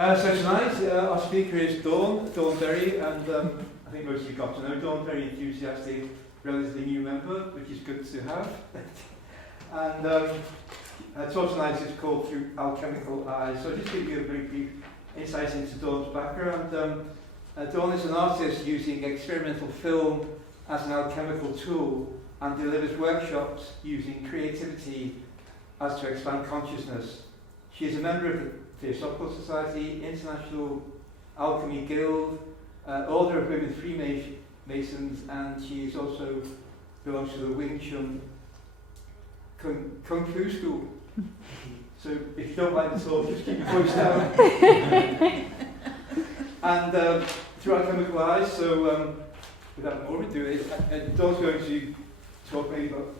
So tonight our speaker is Dawn Berry, and I think most of you got to know Dawn, very enthusiastic, relatively new member, which is good to have. And her talk tonight is called Through Alchemical Eyes. So I'll just give you a very brief insight into Dawn's background. Dawn is an artist using experimental film as an alchemical tool and delivers workshops using creativity as to expand consciousness. She is a member of the Theosophical Society, International Alchemy Guild, Order of Women Freemasons, and she is also belongs to the Wing Chun Kung Fu School. So if you don't like the talk, just keep your voice down. And through Alchemical Eyes, so without more ado, Dawn's going to talk maybe about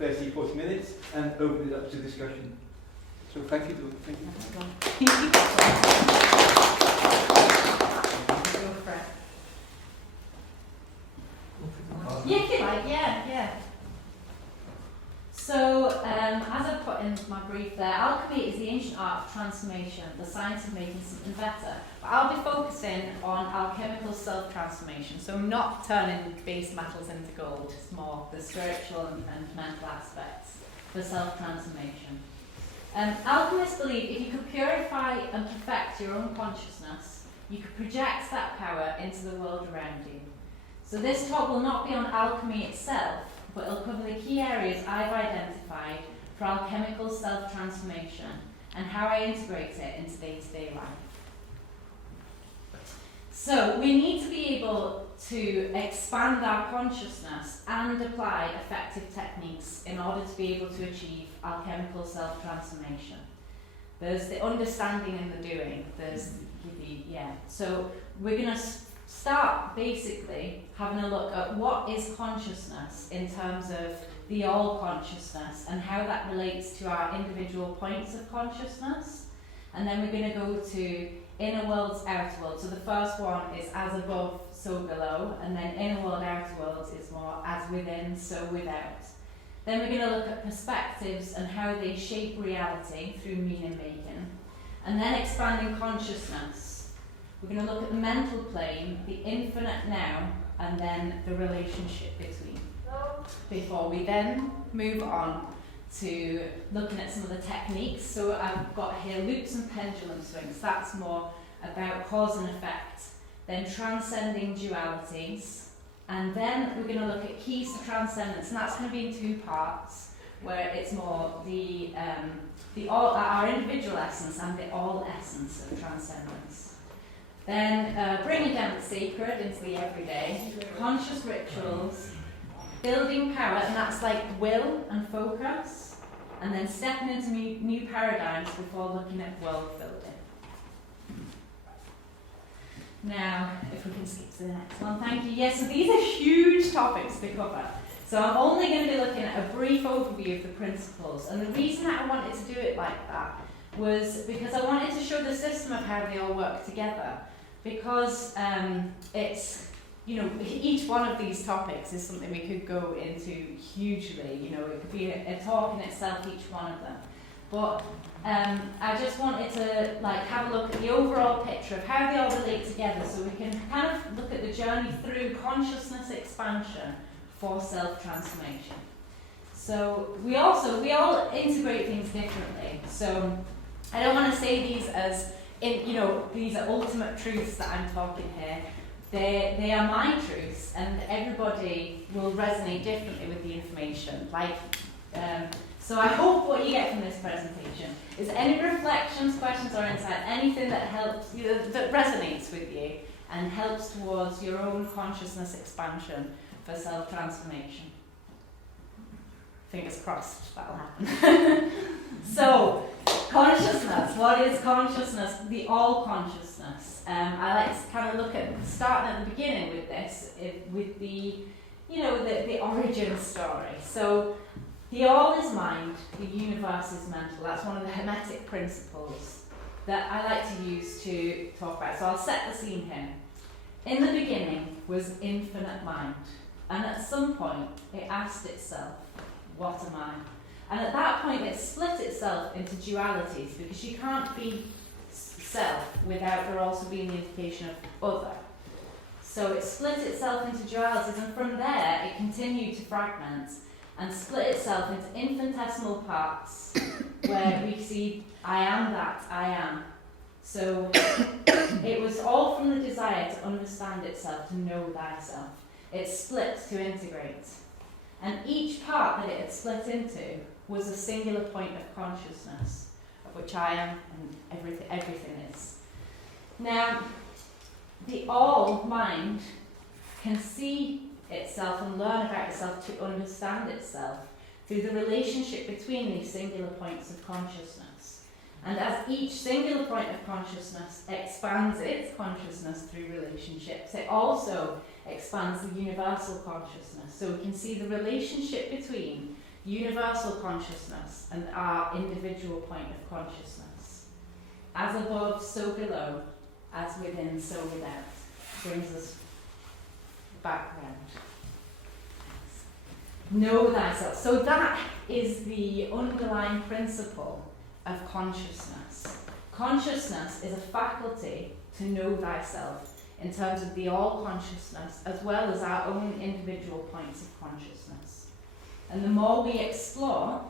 30-40 minutes and open it up to discussion. So thank you, Dawn. Thank you. Yeah, if you like, yeah. So, as I put in my brief there, alchemy is the ancient art of transformation, the science of making something better. But I'll be focusing on alchemical self-transformation, so not turning base metals into gold, it's more the spiritual and mental aspects for self-transformation. Alchemists believe if you could purify and perfect your own consciousness, you could project that power into the world around you. So this talk will not be on alchemy itself, but it'll cover the key areas I've identified for alchemical self-transformation and how I integrate it into day-to-day life. So we need to be able to expand our consciousness and apply effective techniques in order to be able to achieve alchemical self-transformation. There's the understanding and the doing. So we're going to start basically having a look at what is consciousness in terms of the all consciousness and how that relates to our individual points of consciousness. And then we're going to go to inner worlds, outer worlds. So the first one is as above, so below, and then inner world, outer worlds is more as within, so without. Then we're going to look at perspectives and how they shape reality through meaning making. And then expanding consciousness. We're going to look at the mental plane, the infinite now, and then the relationship between. Before we then move on to looking at some of the techniques. So I've got here loops and pendulum swings. That's more about cause and effect. Then transcending dualities. And then we're going to look at keys to transcendence. And that's going to be in two parts, where it's more our individual essence and the all essence of transcendence. Then bringing down the sacred into the everyday, conscious rituals, building power, and that's like will and focus, and then stepping into new paradigms before looking at world building. Now, if we can skip to the next one, thank you. Yes, so these are huge topics to cover. So I'm only going to be looking at a brief overview of the principles, and the reason that I wanted to do it like that was because I wanted to show the system of how they all work together. Because it's, each one of these topics is something we could go into hugely. It could be a talk in itself, each one of them. But I just wanted to have a look at the overall picture of how they all relate together, so we can kind of look at the journey through consciousness expansion for self-transformation. So we all integrate things differently. So I don't want to say these as these are ultimate truths that I'm talking here. They are my truths, and everybody will resonate differently with the information. So I hope what you get from this presentation is any reflections, questions, or insight, anything that helps you, that resonates with you and helps towards your own consciousness expansion for self-transformation. Fingers crossed that'll happen. So, consciousness. What is consciousness? The all consciousness. I like to kind of look at starting at the beginning with this, with the origin story. So, the all is mind, the universe is mental. That's one of the Hermetic principles that I like to use to talk about. So I'll set the scene here. In the beginning was infinite mind, and at some point it asked itself, what am I? And at that point it split itself into dualities, because you can't be self without there also being the implication of other. So it split itself into dualities, and from there it continued to fragment and split itself into infinitesimal parts where we see I am that I am. So it was all from the desire to understand itself, to know thyself. It split to integrate. And each part that it had split into was a singular point of consciousness, of which I am and everything is. Now, the all mind can see itself and learn about itself to understand itself through the relationship between these singular points of consciousness. And as each singular point of consciousness expands its consciousness through relationships, it also expands the universal consciousness. So we can see the relationship between universal consciousness and our individual point of consciousness. As above, so below, as within, so without. Brings us back round. Know thyself. So that is the underlying principle of consciousness. Consciousness is a faculty to know thyself in terms of the all consciousness as well as our own individual points of consciousness. And the more we explore,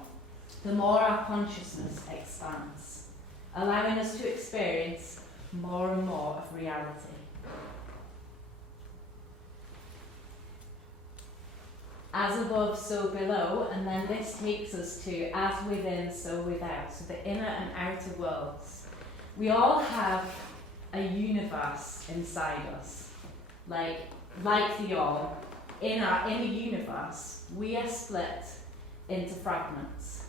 the more our consciousness expands, allowing us to experience more and more of reality. As above, so below, and then this takes us to as within, so without, so the inner and outer worlds. We all have a universe inside us, like the all. In our inner universe, we are split into fragments.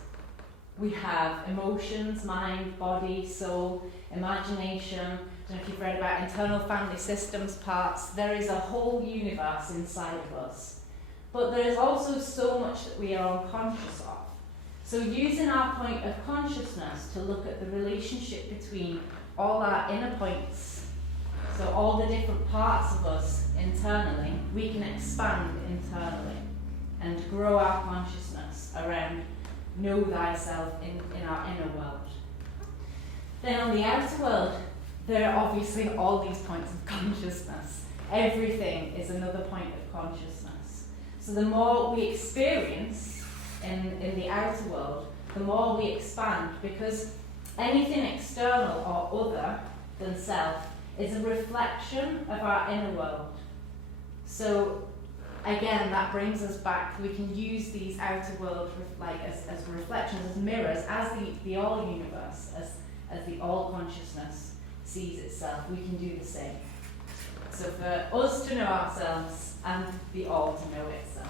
We have emotions, mind, body, soul, imagination. I don't know if you've read about internal family systems parts. There is a whole universe inside of us. But there is also so much that we are unconscious of. So using our point of consciousness to look at the relationship between all our inner points, so all the different parts of us internally, we can expand internally and grow our consciousness around know thyself in our inner world. Then on the outer world, there are obviously all these points of consciousness. Everything is another point of consciousness. So the more we experience in the outer world, the more we expand, because anything external or other than self is a reflection of our inner world. So again, that brings us back. We can use these outer worlds as reflections, as mirrors, as the all universe, as the all consciousness sees itself. We can do the same. So for us to know ourselves and the all to know itself.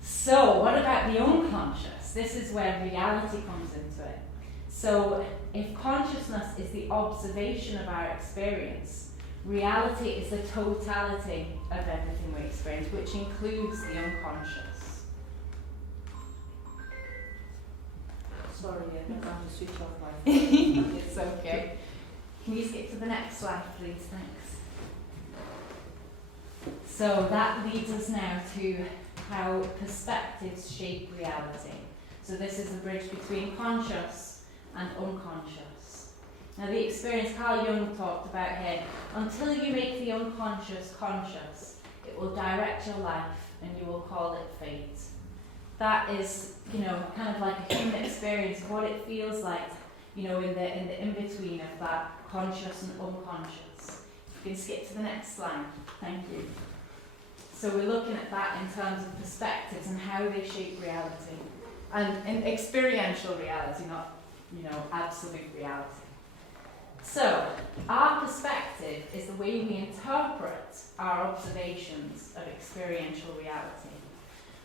So what about the unconscious? This is where reality comes into it. So if consciousness is the observation of our experience, reality is the totality of everything we experience, which includes the unconscious. Sorry, I don't want to switch off my phone. It's okay. Can you skip to the next slide, please? Thanks. So that leads us now to how perspectives shape reality. So this is the bridge between conscious and unconscious. Now the experience Carl Jung talked about here, until you make the unconscious conscious, it will direct your life and you will call it fate. That is, kind of like a human experience of what it feels like, in the in-between of that conscious and unconscious. You can skip to the next slide. Thank you. So we're looking at that in terms of perspectives and how they shape reality. And in experiential reality, not, absolute reality. So, our perspective is the way we interpret our observations of experiential reality.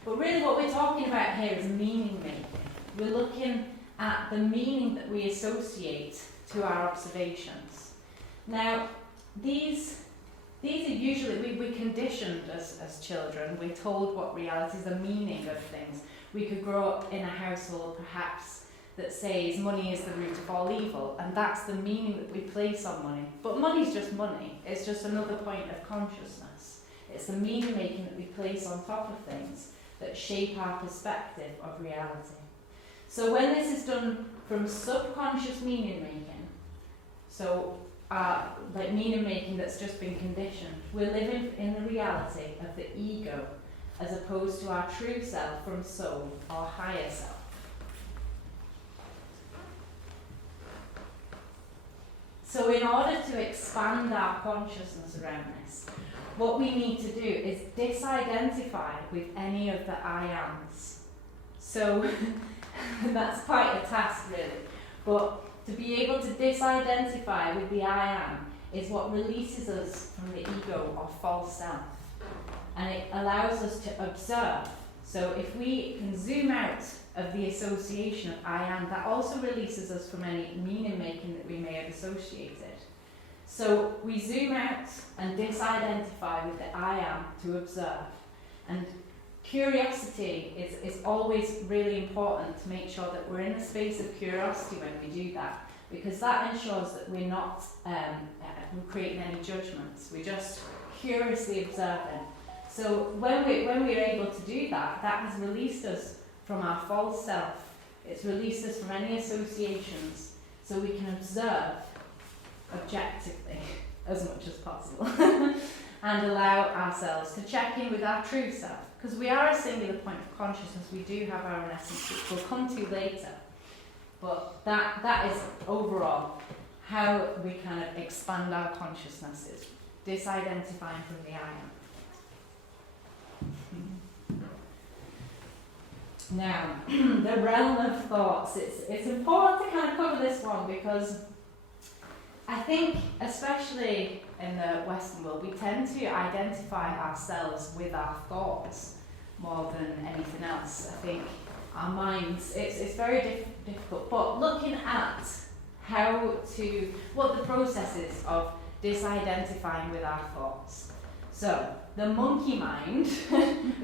But really what we're talking about here is meaning making. We're looking at the meaning that we associate to our observations. Now, these are usually, we're conditioned as children. We're told what reality is, the meaning of things. We could grow up in a household perhaps that says money is the root of all evil, and that's the meaning that we place on money. But money's just money. It's just another point of consciousness. It's the meaning making that we place on top of things that shape our perspective of reality. So when this is done from subconscious meaning making, so like meaning making that's just been conditioned. We're living in the reality of the ego as opposed to our true self from soul or higher self. So in order to expand our consciousness around this, what we need to do is disidentify with any of the I ams. So that's quite a task really. But to be able to disidentify with the I am is what releases us from the ego or false self. And it allows us to observe. So if we can zoom out of the association of I am, that also releases us from any meaning making that we may have associated. So we zoom out and disidentify with the I am to observe. And curiosity is always really important to make sure that we're in a space of curiosity when we do that, because that ensures that we're not creating any judgments. We're just curiously observing. So when we're able to do that, that has released us from our false self. It's released us from any associations, so we can observe objectively as much as possible and allow ourselves to check in with our true self, because we are a singular point of consciousness. We do have our own essence, which we'll come to later, but that is overall how we kind of expand our consciousnesses, disidentifying from the I am. Now, the realm of thoughts. It's important to kind of cover this one, because I think, especially in the Western world, we tend to identify ourselves with our thoughts more than anything else. I think our minds, it's very difficult. But looking at what the process is of disidentifying with our thoughts. So, the monkey mind, I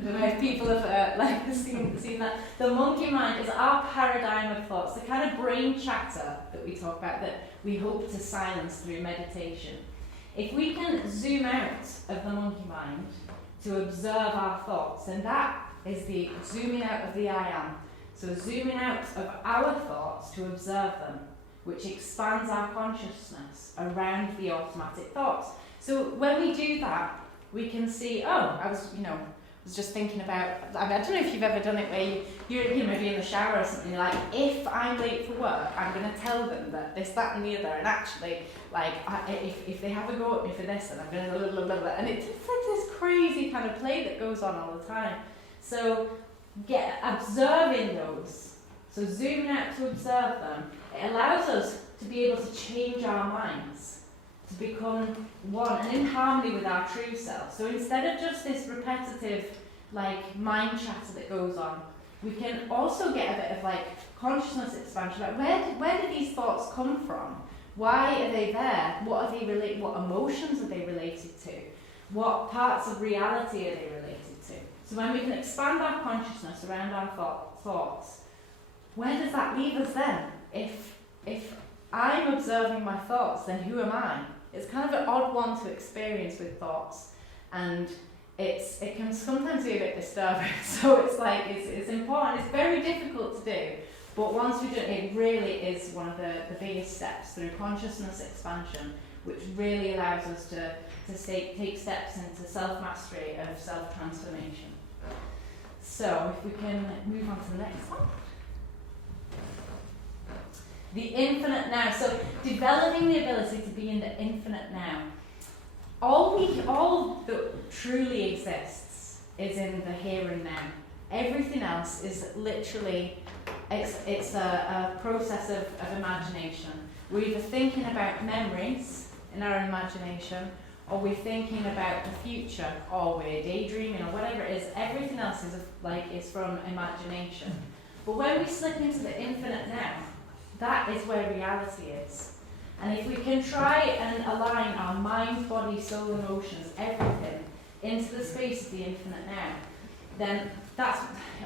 don't know if people have seen that. The monkey mind is our paradigm of thoughts, the kind of brain chatter that we talk about that we hope to silence through meditation. If we can zoom out of the monkey mind to observe our thoughts, then that is the zooming out of the I am. So zooming out of our thoughts to observe them, which expands our consciousness around the automatic thoughts. So when we do that, we can see, I was just thinking about, I don't know if you've ever done it where you're maybe in the shower or something, you're like, if I'm late for work, I'm going to tell them that this, that and the other, and actually, like, if they have a go at me for this, then I'm going to blah, blah, blah, blah. And it's like this crazy kind of play that goes on all the time. So observing those, so zooming out to observe them, it allows us to be able to change our minds, to become one and in harmony with our true self. So instead of just this repetitive like mind chatter that goes on, we can also get a bit of like consciousness expansion. Like where did these thoughts come from? Why are they there? What are they related? What emotions are they related to? What parts of reality are they related to? So when we can expand our consciousness around our thoughts, where does that leave us then? If I'm observing my thoughts, then who am I? It's kind of an odd one to experience with thoughts, and it can sometimes be a bit disturbing. So it's like it's important. It's very difficult to do, but once we do it, it really is one of the biggest steps through consciousness expansion, which really allows us to take steps into self-mastery of self-transformation. So if we can move on to the next one. The infinite now. So developing the ability to be in the infinite now. All that truly exists is in the here and now. Everything else is literally, it's a process of imagination. We're either thinking about memories in our imagination, or we're thinking about the future, or we're daydreaming, or whatever it is. Everything else is from imagination. But when we slip into the infinite now, that is where reality is. And if we can try and align our mind, body, soul, emotions, everything, into the space of the infinite now, then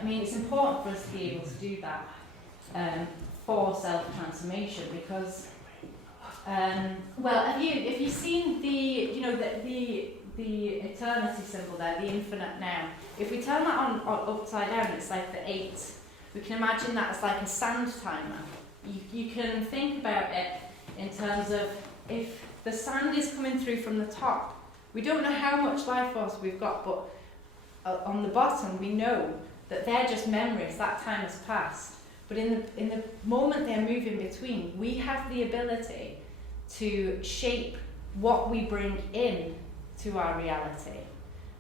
it's important for us to be able to do that for self-transformation, because, have you seen the eternity symbol there, the infinite now? If we turn that on upside down, it's like the 8. We can imagine that as like a sand timer. you can think about it in terms of if the sand is coming through from the top, we don't know how much life force we've got, but on the bottom we know that they're just memories, that time has passed. But in the moment they're moving between, we have the ability to shape what we bring in to our reality.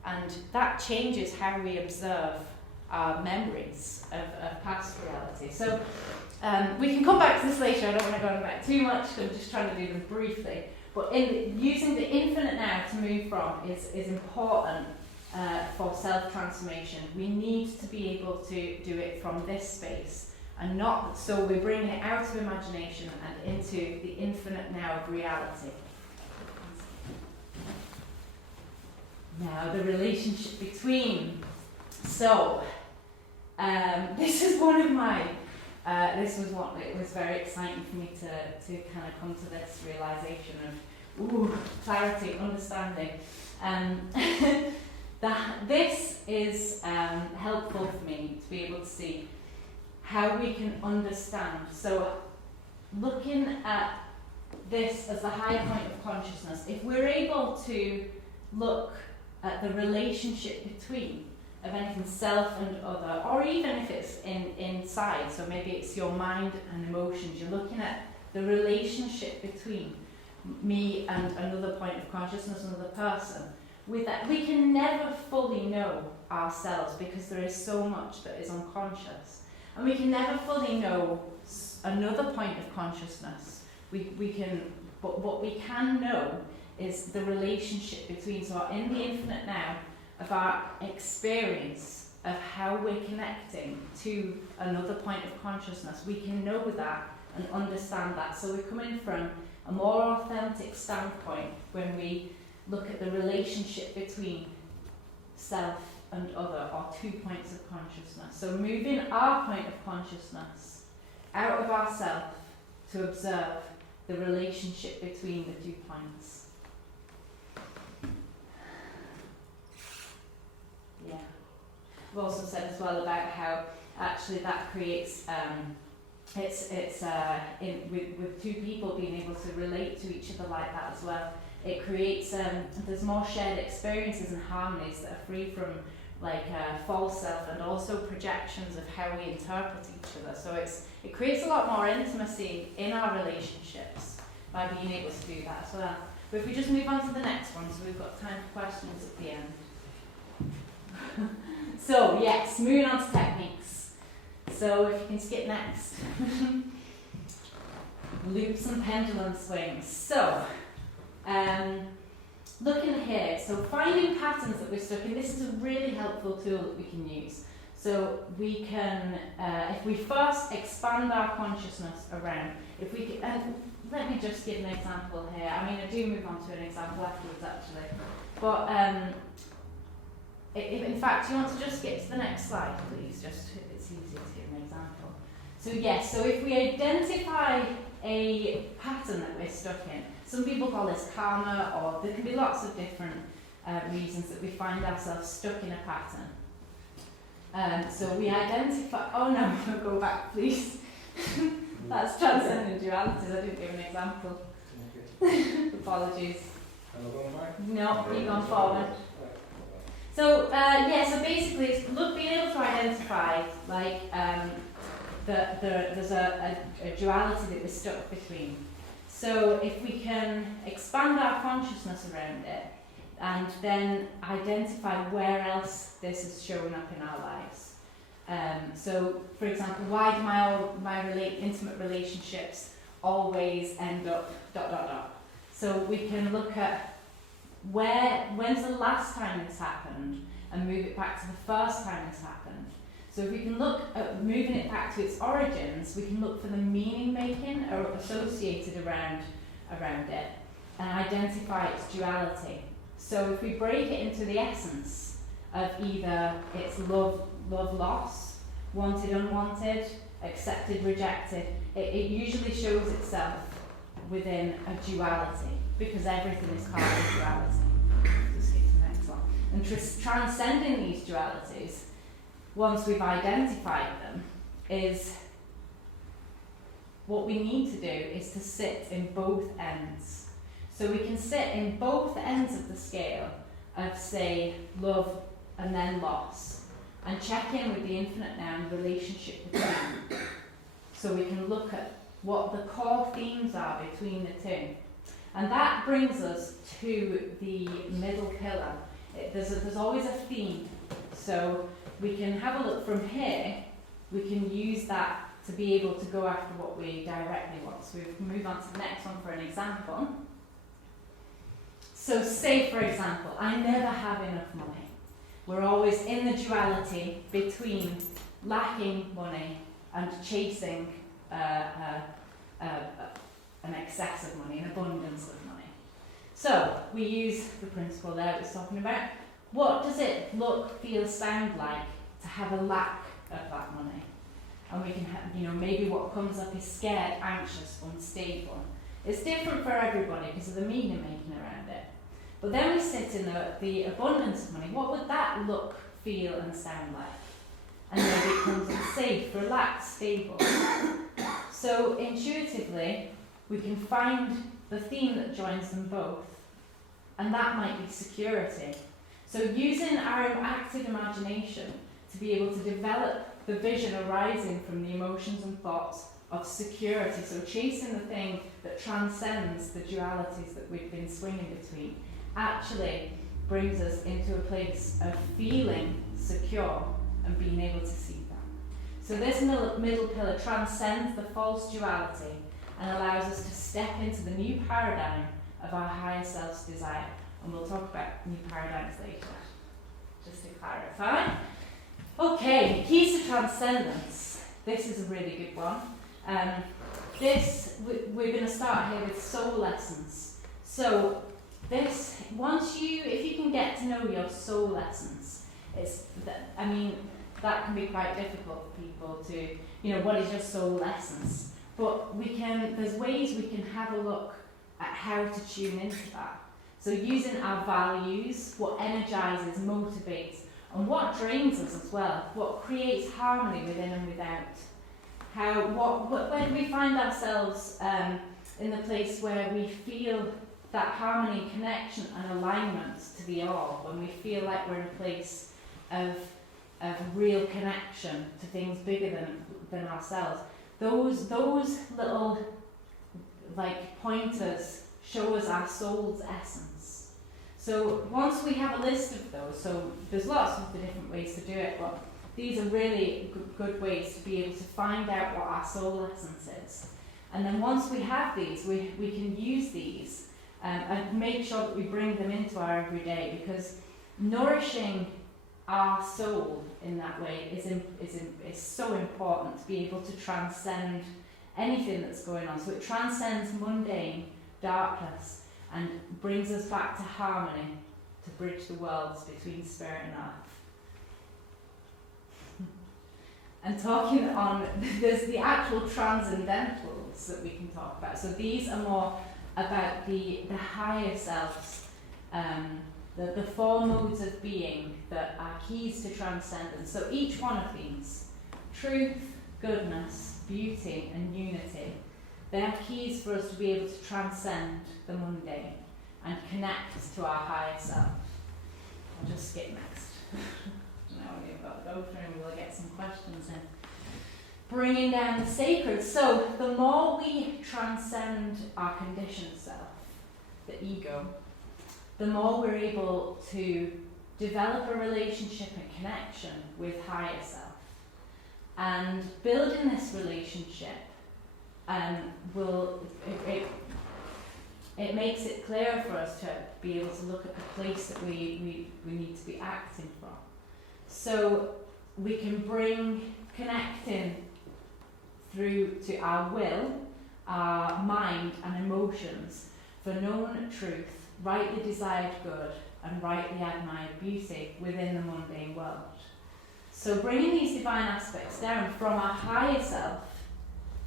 And that changes how we observe our memories of past reality. So we can come back to this later. I don't want to go on about too much, I'm just trying to do them briefly. But using the infinite now to move from is important for self-transformation. We need to be able to do it from this space, and not so we're bringing it out of imagination and into the infinite now of reality. Now the relationship between. So this is one of my. This was what it was very exciting for me to kind of come to this realization of clarity, understanding. That this is helpful for me to be able to see how we can understand. So looking at this as the high point of consciousness, if we're able to look at the relationship between of anything self and other, or even if it's inside, so maybe it's your mind and emotions, you're looking at the relationship between me and another point of consciousness, another person. With that, we can never fully know ourselves because there is so much that is unconscious. And we can never fully know another point of consciousness. But what we can know is the relationship between, so in the infinite now, of our experience of how we're connecting to another point of consciousness. We can know that and understand that. So we're coming from a more authentic standpoint when we look at the relationship between self and other, or 2 points of consciousness. So moving our point of consciousness out of ourself to observe the relationship between the 2 points. Yeah. We've also said as well about how actually that creates with 2 people being able to relate to each other like that as well. It creates there's more shared experiences and harmonies that are free from false self, and also projections of how we interpret each other. So it creates a lot more intimacy in our relationships by being able to do that as well. But if we just move on to the next one, so we've got time for questions at the end. So yes, moving on to techniques. So if you can skip next. Loops and pendulum swings. So looking here, so finding patterns that we're stuck in, this is a really helpful tool that we can use. So we can, if we first expand our consciousness around, if we can, let me just give an example here. I mean, I do move on to an example afterwards actually. But if in fact, you want to just get to the next slide, please, just it's easier to give an example. So yes, so if we identify a pattern that we're stuck in, some people call this karma, or there can be lots of different reasons that we find ourselves stuck in a pattern. So we identify, oh no, go back please. That's transcendent dualities, I didn't give an example. Apologies. No, keep going forward. So so basically it's being able to identify there's a duality that we're stuck between. So if we can expand our consciousness around it and then identify where else this is showing up in our lives. So for example, why do my intimate relationships always end up ... So we can look at when's the last time this happened and move it back to the first time this happened. So if we can look at moving it back to its origins, we can look for the meaning making or associated around it and identify its duality. So if we break it into the essence of either it's love loss, wanted unwanted, accepted rejected, it usually shows itself within a duality because everything is part of duality. Just skip to the next one. And transcending these dualities, once we've identified them, is what we need to do is to sit in both ends. So we can sit in both ends of the scale of, say, love and then loss, and check in with the infinite now and the relationship between. So we can look at what the core themes are between the two. And that brings us to the middle pillar. There's always a theme. So we can have a look from here. We can use that to be able to go after what we directly want. So we can move on to the next one for an example. So say, for example, I never have enough money. We're always in the duality between lacking money and chasing an excess of money, an abundance of money. So we use the principle there I was talking about. What does it look, feel, sound like to have a lack of that money? And we can have, maybe what comes up is scared, anxious, unstable. It's different for everybody because of the meaning making around it. But then we sit in the abundance of money. What would that look, feel, and sound like? And then it becomes unsafe, relaxed, stable. So intuitively, we can find the theme that joins them both, and that might be security. So using our active imagination to be able to develop the vision arising from the emotions and thoughts of security, so chasing the thing that transcends the dualities that we've been swinging between, actually brings us into a place of feeling secure and being able to see that. So this middle pillar transcends the false duality and allows us to step into the new paradigm of our higher self's desire. And we'll talk about new paradigms later, just to clarify. Okay, keys to transcendence. This is a really good one. We're going to start here with soul essence. So this, if you can get to know your soul essence, that can be quite difficult for people to, what is your soul essence? But there's ways we can have a look at how to tune into that. So using our values, what energizes, motivates, and what drains us as well, what creates harmony within and without. When we find ourselves in the place where we feel that harmony, connection, and alignment to the all, when we feel like we're in a place of real connection to things bigger than ourselves, those little pointers show us our soul's essence. So once we have a list of those, so there's lots of different ways to do it, but these are really good ways to be able to find out what our soul essence is. And then once we have these, we can use these and make sure that we bring them into our everyday, because nourishing our soul in that way is so important to be able to transcend anything that's going on. So it transcends mundane darkness and brings us back to harmony, to bridge the worlds between spirit and earth. And talking on, there's the actual transcendentals that we can talk about. So these are more about the higher selves, the four modes of being that are keys to transcendence. So each one of these, truth, goodness, beauty, and unity, they are keys for us to be able to transcend the mundane and connect to our higher self. I'll just skip next. Now we've got to go through and we'll get some questions in. Bringing down the sacred. So the more we transcend our conditioned self, the ego, the more we're able to develop a relationship and connection with higher self. And building this relationship it makes it clearer for us to be able to look at the place that we need to be acting from. So we can bring connecting through to our will, our mind and emotions for known truth, rightly desired good and rightly admired beauty within the mundane world. So bringing these divine aspects down from our higher self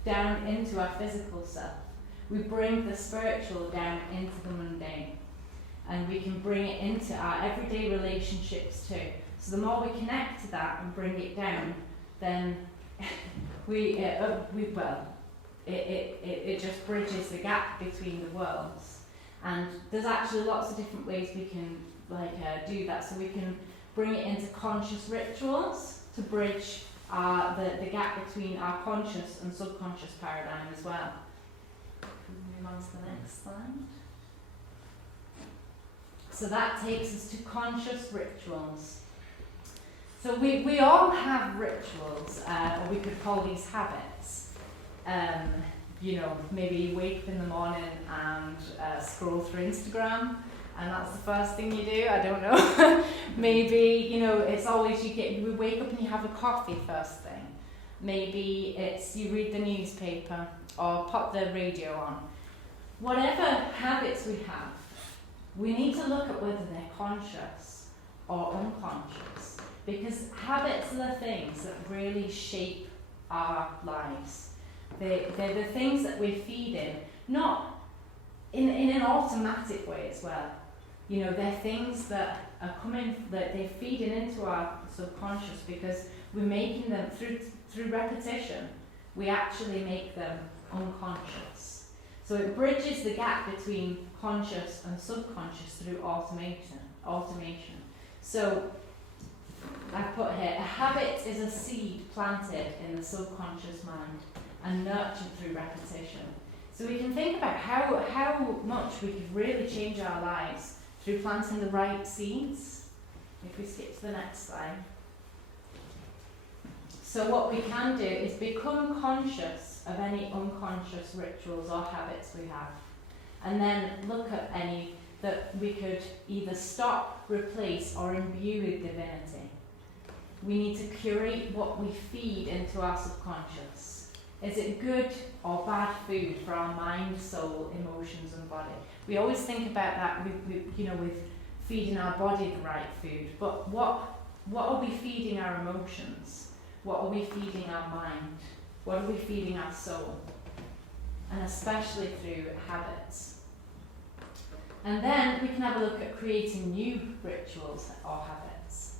down into our physical self, we bring the spiritual down into the mundane, and we can bring it into our everyday relationships too. So the more we connect to that and bring it down, then it it just bridges the gap between the worlds. And there's actually lots of different ways we can do that. So we can bring it into conscious rituals to bridge the gap between our conscious and subconscious paradigm as well. Move on to the next slide. So that takes us to conscious rituals. So we all have rituals, or we could call these habits. Maybe you wake up in the morning and scroll through Instagram, and that's the first thing you do. I don't know. Maybe, it's always we wake up and you have a coffee first thing. Maybe it's you read the newspaper or pop the radio on. Whatever habits we have, we need to look at whether they're conscious or unconscious, because habits are the things that really shape our lives. They're the things that we're feeding, not in an automatic way as well. They're things that are that they're feeding into our subconscious because we're making them through repetition. We actually make them unconscious. So it bridges the gap between conscious and subconscious through automation. So I've put here, a habit is a seed planted in the subconscious mind and nurtured through repetition. So we can think about how much we could really change our lives through planting the right seeds. If we skip to the next slide. So what we can do is become conscious of any unconscious rituals or habits we have, and then look at any that we could either stop, replace, or imbue with divinity. We need to curate what we feed into our subconscious. Is it good or bad food for our mind, soul, emotions, and body? We always think about that with feeding our body the right food, but what are we feeding our emotions? What are we feeding our mind? What are we feeding our soul? And especially through habits. And then we can have a look at creating new rituals or habits.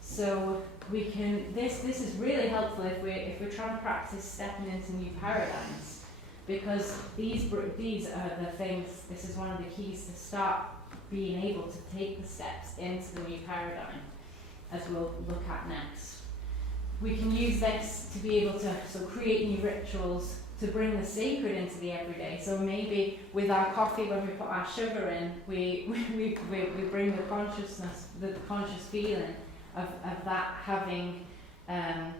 So we can. This is really helpful if we're trying to practice stepping into new paradigms, because these are the things. This is one of the keys to start being able to take the steps into the new paradigm, as we'll look at next. We can use this to be able to create new rituals to bring the sacred into the everyday. So maybe with our coffee, when we put our sugar in, we bring the consciousness, the conscious feeling of that having a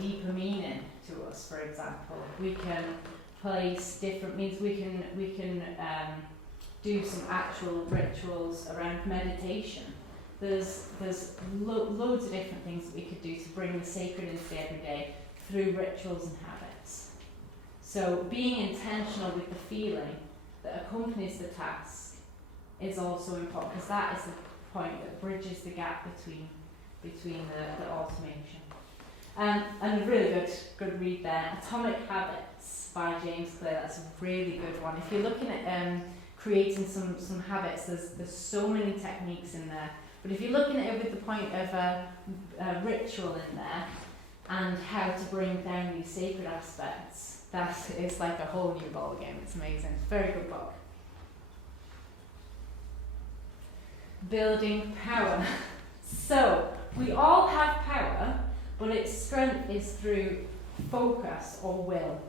deeper meaning to us. For example, we can place different means. We can do some actual rituals around meditation. There's loads of different things that we could do to bring the sacred into the everyday through rituals and habits. So being intentional with the feeling that accompanies the task is also important, because that is the point that bridges the gap between the automation. And a really good read there, Atomic Habits by James Clear. That's a really good one. If you're looking at creating some habits, there's so many techniques in there. But if you're looking at it with the point of a ritual in there and how to bring down these sacred aspects, that is like a whole new ball game. It's amazing. Very good book. Building power. So we all have power, but its strength is through focus or will.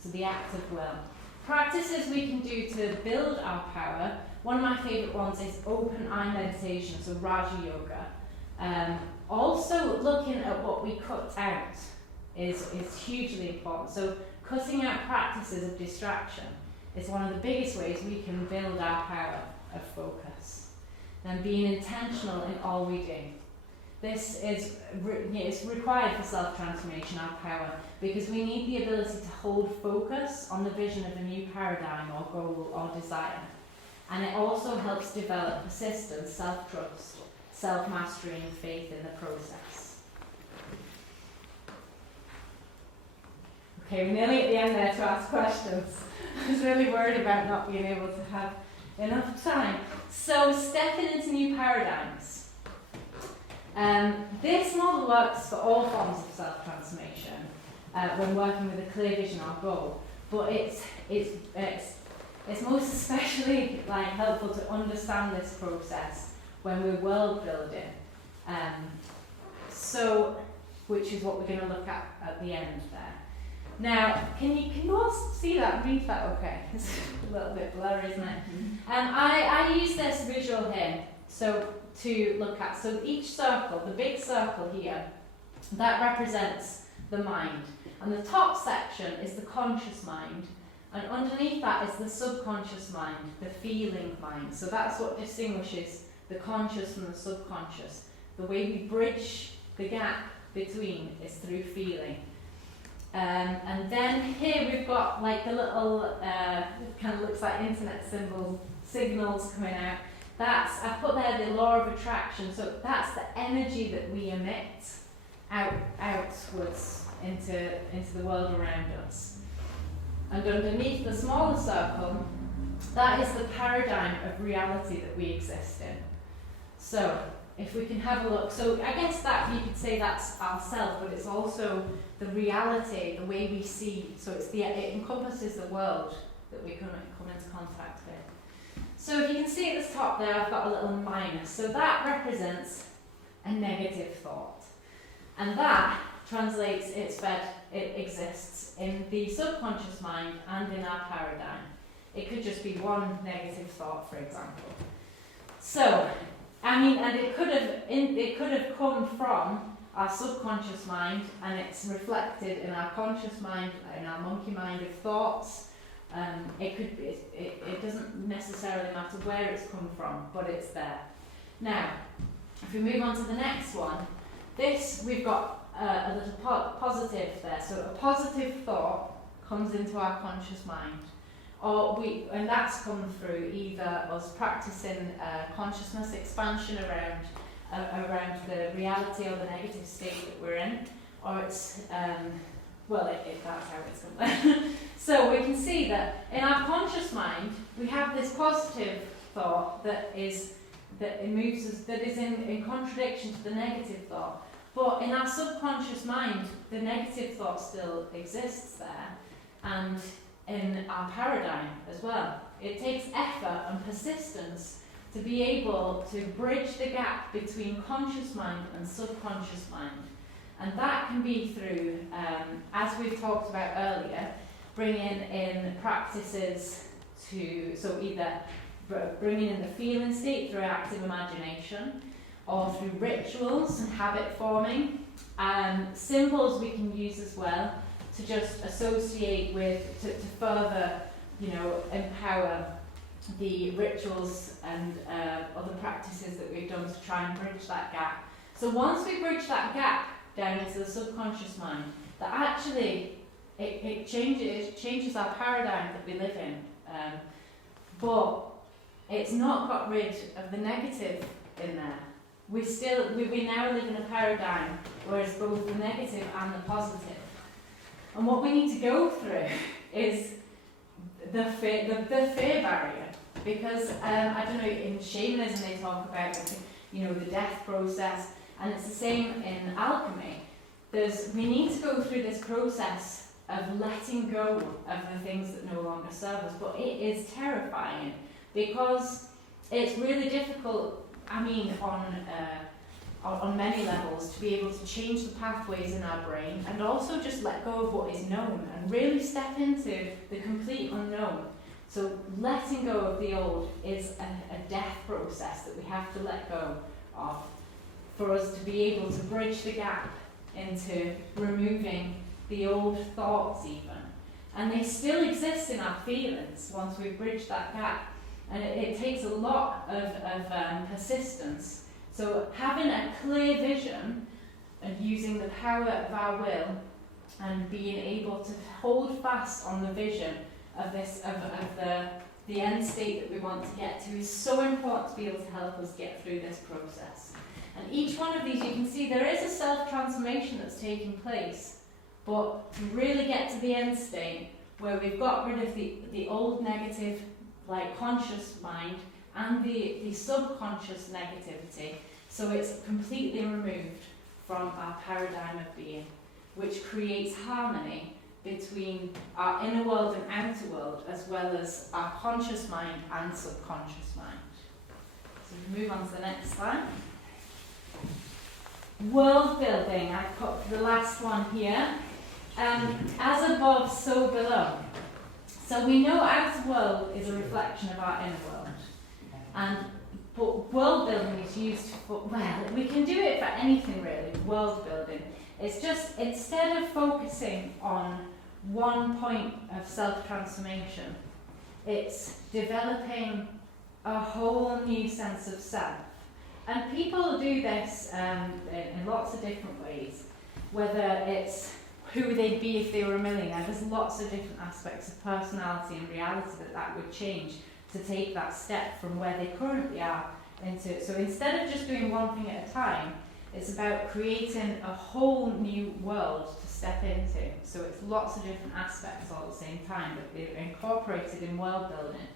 So the act of will. Practices we can do to build our power. One of my favourite ones is open eye meditation, so Raja Yoga. Also looking at what we cut out is hugely important. So cutting out practices of distraction is one of the biggest ways we can build our power of focus. Then being intentional in all we do. This is it's required for self-transformation, our power, because we need the ability to hold focus on the vision of a new paradigm or goal or desire. And it also helps develop persistence, self-trust, self-mastery, and faith in the process. Okay, we're nearly at the end there to ask questions. I was really worried about not being able to have enough time. So, stepping into new paradigms. This model works for all forms of self-transformation. when working with a clear vision or goal. But it's most especially like helpful to understand this process when we're world building. Which is what we're going to look at the end there. Now, can you all see that? Read that okay? It's a little bit blurry, isn't it? I use this visual here to look at. So each circle, the big circle here, that represents the mind. And the top section is the conscious mind. And underneath that is the subconscious mind, the feeling mind. So that's what distinguishes the conscious from the subconscious. The way we bridge the gap between is through feeling. And then here we've got like the little, it kind of looks like internet signals coming out. I put there the law of attraction, so that's the energy that we emit outwards into the world around us. And underneath the smaller circle, that is the paradigm of reality that we exist in. So if we can have a look, so I guess that you could say that's ourself, but it's also the reality, the way we see. So it encompasses the world that we come into contact with. So if you can see at the top there, I've got a little minus. So that represents a negative thought, and that translates it exists in the subconscious mind and in our paradigm. It could just be one negative thought, for example. So, I mean, and it could have come from our subconscious mind, and it's reflected in our conscious mind, in our monkey mind of thoughts. It doesn't necessarily matter where it's come from, but it's there. Now, if we move on to the next one, we've got a little positive there. So a positive thought comes into our conscious mind, and that's come through either us practicing consciousness expansion around the reality or the negative state that we're in, or it's that's how it's come. So we can see that in our conscious mind we have this positive thought that is in contradiction to the negative thought. But in our subconscious mind, the negative thought still exists there, and in our paradigm as well. It takes effort and persistence to be able to bridge the gap between conscious mind and subconscious mind. And that can be through, as we've talked about earlier, bringing in practices so either bringing in the feeling state through active imagination, or through rituals and habit forming. Symbols we can use as well to just associate with, to further, empower the rituals and other practices that we've done to try and bridge that gap. So once we bridge that gap down into the subconscious mind, that actually it changes our paradigm that we live in. But it's not got rid of the negative in there. We now live in a paradigm where it's both the negative and the positive. And what we need to go through is the fear barrier. Because, I don't know, in shamanism they talk about the death process, and it's the same in alchemy. We need to go through this process of letting go of the things that no longer serve us. But it is terrifying, because it's really difficult, on many levels, to be able to change the pathways in our brain and also just let go of what is known and really step into the complete unknown. So letting go of the old is a death process that we have to let go of for us to be able to bridge the gap into removing the old thoughts even. And they still exist in our feelings once we've bridged that gap. And it takes a lot of persistence. So having a clear vision and using the power of our will and being able to hold fast on the vision of the end state that we want to get to is so important to be able to help us get through this process. And each one of these, you can see there is a self-transformation that's taking place, but to really get to the end state where we've got rid of the old negative, like conscious mind, and the subconscious negativity, so it's completely removed from our paradigm of being. which creates harmony between our inner world and outer world, as well as our conscious mind and subconscious mind. So we move on to the next slide. World building, I've put the last one here. As above, so below. So we know outer world is a reflection of our inner world. But world building is used for, well, we can do it for anything really, world building. It's just, instead of focusing on one point of self-transformation, it's developing a whole new sense of self. And people do this in lots of different ways, whether it's who they'd be if they were a millionaire. There's lots of different aspects of personality and reality that would change to take that step from where they currently are into it. So instead of just doing one thing at a time, it's about creating a whole new world to step into. So it's lots of different aspects all at the same time, but they're incorporated in world building.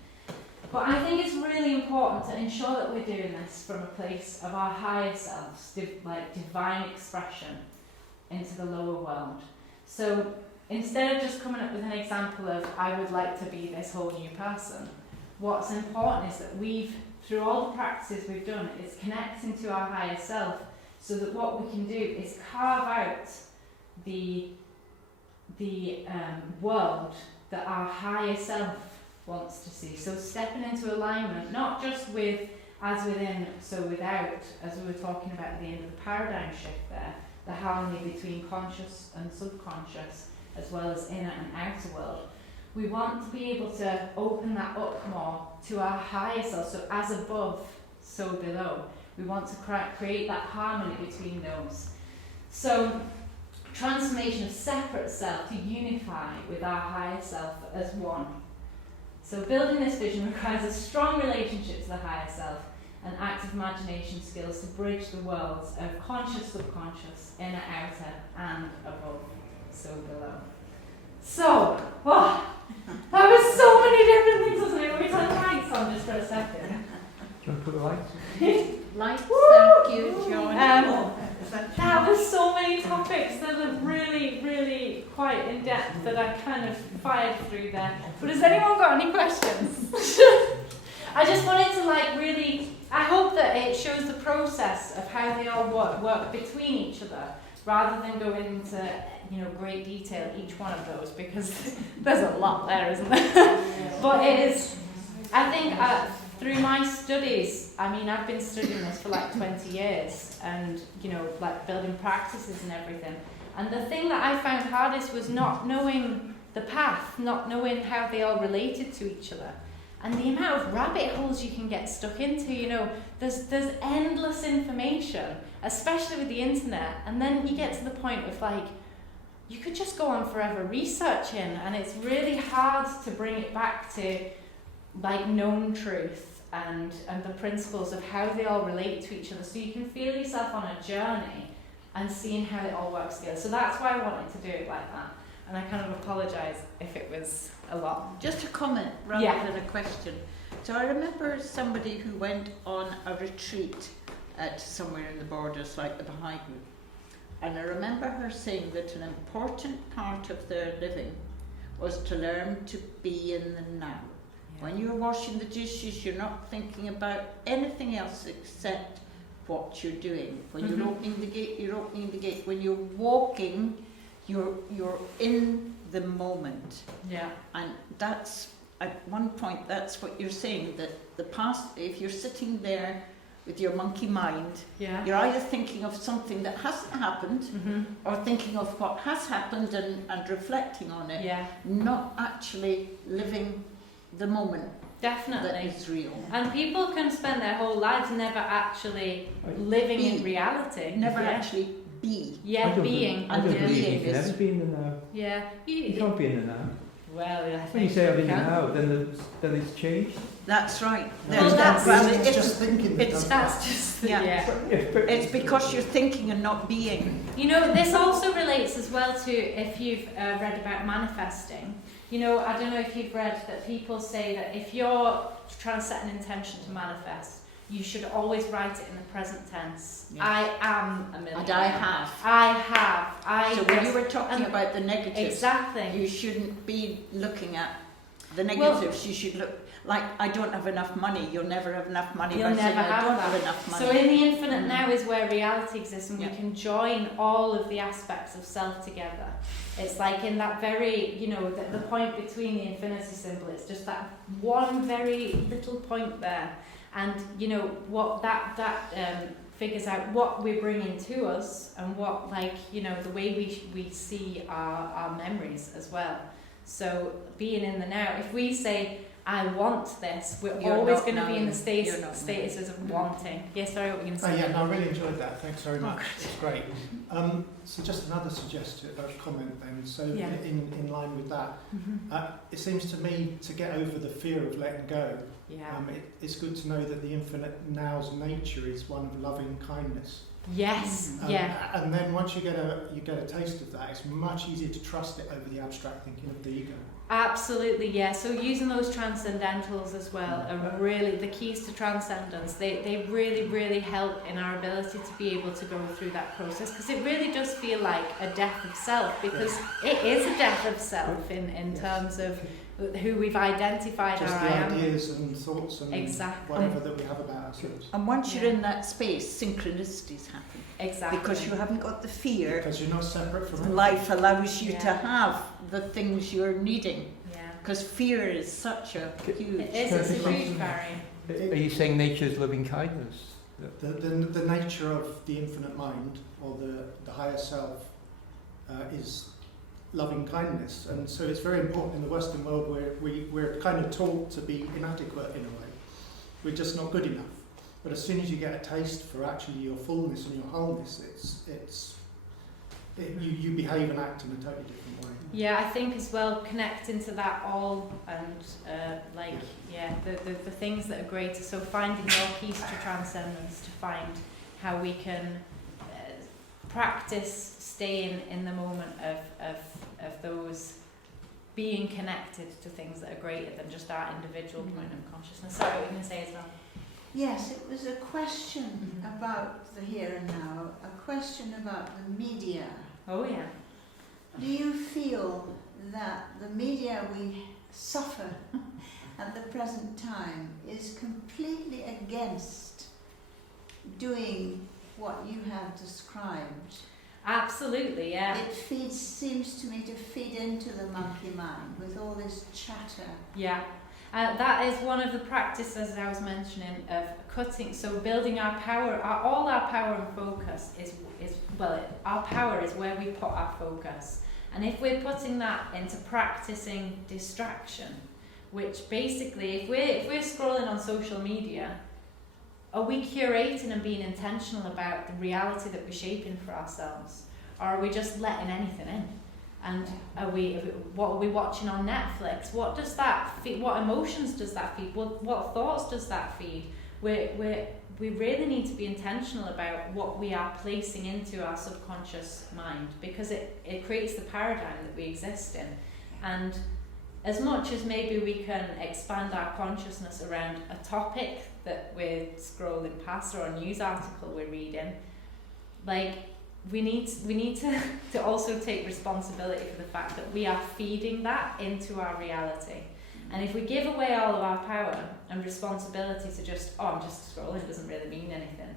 But I think it's really important to ensure that we're doing this from a place of our higher selves, like divine expression into the lower world. So instead of just coming up with an example of, I would like to be this whole new person, what's important is that through all the practices we've done, is connecting to our higher self, so that what we can do is carve out the world that our higher self wants to see. So stepping into alignment, not just with as within, so without, as we were talking about at the end of the paradigm shift there, the harmony between conscious and subconscious, as well as inner and outer world. We want to be able to open that up more to our higher self, so as above, so below. We want to create that harmony between those. So transformation of separate self to unify with our higher self as one. So building this vision requires a strong relationship to the higher self and active imagination skills to bridge the worlds of conscious, subconscious, inner, outer, and above, so below. So, that was so many different things, wasn't it? We turned lights on just for a second. Do you want to put the lights? Lights, thank you, John. That was so many topics that are really, really quite in depth that I kind of fired through there. But has anyone got any questions? I just wanted to really, I hope that it shows the process of how they all work between each other, rather than going into great detail each one of those, because there's a lot there, isn't there? But it is, I think through my studies, I've been studying this for 20 years, and building practices and everything. And the thing that I found hardest was not knowing the path, not knowing how they all related to each other. And the amount of rabbit holes you can get stuck into, there's endless information, especially with the internet. And then you get to the point of you could just go on forever researching, and it's really hard to bring it back to known truth and the principles of how they all relate to each other, so you can feel yourself on a journey and seeing how it all works together. So that's why I wanted to do it like that. And I kind of apologise if it was a lot. Just a comment rather than a question. So I remember somebody who went on a retreat at somewhere in the borders, like the Baha'i group. And I remember her saying that an important part of their living was to learn to be in the now. Yeah. When you're washing the dishes, you're not thinking about anything else except what you're doing. When you're opening the gate, you're opening the gate. When you're walking, you're in the moment. Yeah. And that's, at one point, that's what you're saying, that the past, if you're sitting there with your monkey mind, you're either thinking of something that hasn't happened, or thinking of what has happened and reflecting on it, not actually living the moment. Definitely. That is real. And people can spend their whole lives never actually living in reality. Never actually be. Yeah, being. I don't believe being you can ever be in the now. Yeah. You can't be in the now. Well, I think when you say I'm in the now, then it's changed. That's right. Well, it's just thinking. It's because you're thinking and not being. This also relates as well to if you've read about manifesting. I don't know if you've read that people say that if you're trying to set an intention to manifest, you should always write it in the present tense. Yes. I am a millionaire. And I have. I have. So when you were talking and about the negatives, exactly. you shouldn't be looking at the negatives. You should look like, I don't have enough money. You'll never have enough money. You'll by saying, never I don't have have enough money. So in the infinite now is where reality exists, and Yeah. we can join all of the aspects of self together. It's like in that very, the point between the infinity symbol, it's just that one very little point there. And, what that figures out what we're bringing to us, and what, the way we see our memories as well. So being in the now, if we say, I want this, we're You're always not going to be in the knowing. statuses of wanting. Yes, sorry, what were you going to say? Yeah, no, I really enjoyed that. Thanks very much. It's great. So just another suggestion, comment then. So Yeah. in line with that, it seems to me to get over the fear of letting go, Yeah. it's good to know that the infinite now's nature is one of loving kindness. Yes. Yeah. And then once you get a taste of that, it's much easier to trust it over the abstract thinking of the ego. Absolutely, yeah. So using those transcendentals as well are really the keys to transcendence. They really, really help in our ability to be able to go through that process, because it really does feel like a death of self, because it is a death of self in terms of who we've identified just our the I am. ideas and thoughts and Exactly. whatever that we have about ourselves. And once you're in that space, synchronicities happen. Exactly. Because you haven't got the fear. Because you're not separate from it. Life allows you to Yeah. have the things you're needing. Yeah. Because fear is such a huge... It's a huge barrier. Are you saying nature's loving kindness? The nature of the infinite mind, or the higher self, is loving kindness, and so it's very important in the Western world where we're kind of taught to be inadequate in a way. We're just not good enough. But as soon as you get a taste for actually your fullness and your wholeness, you behave and act in a totally different way. Yeah, I think as well, connecting to that all, and the things that are greater. So finding your keys to transcendence, to find how we can practice staying in the moment of those being connected to things that are greater than just our individual point of consciousness. Sorry, what were you going to say as well? Yes, it was a question about the here and now, a question about the media. Oh yeah. Do you feel that the media we suffer at the present time is completely against doing what you have described? Absolutely, yeah. It seems to me to feed into the monkey mind with all this chatter. Yeah. That is one of the practices I was mentioning of cutting, so building our power, all our power and focus our power is where we put our focus. And if we're putting that into practicing distraction, which basically, if we're scrolling on social media, are we curating and being intentional about the reality that we're shaping for ourselves? Or are we just letting anything in? And what are we watching on Netflix? What does that feed? What emotions does that feed? What thoughts does that feed? We really need to be intentional about what we are placing into our subconscious mind, because it creates the paradigm that we exist in. And as much as maybe we can expand our consciousness around a topic that we're scrolling past or a news article we're reading, we need to also take responsibility for the fact that we are feeding that into our reality. And if we give away all of our power and responsibility to I'm just scrolling, it doesn't really mean anything,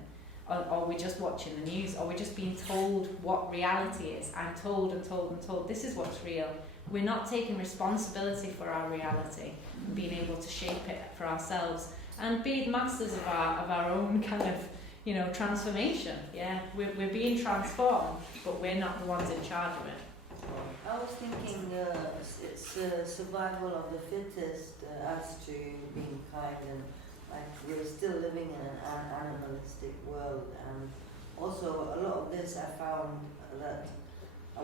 or we're just watching the news, or we're just being told what reality is, I'm told and told and told this is what's real, we're not taking responsibility for our reality and being able to shape it for ourselves and be masters of our own kind of transformation. Yeah, we're being transformed, but we're not the ones in charge of it. I was thinking it's survival of the fittest as to being kind, and we're still living in an animalistic world, and also a lot of this I found that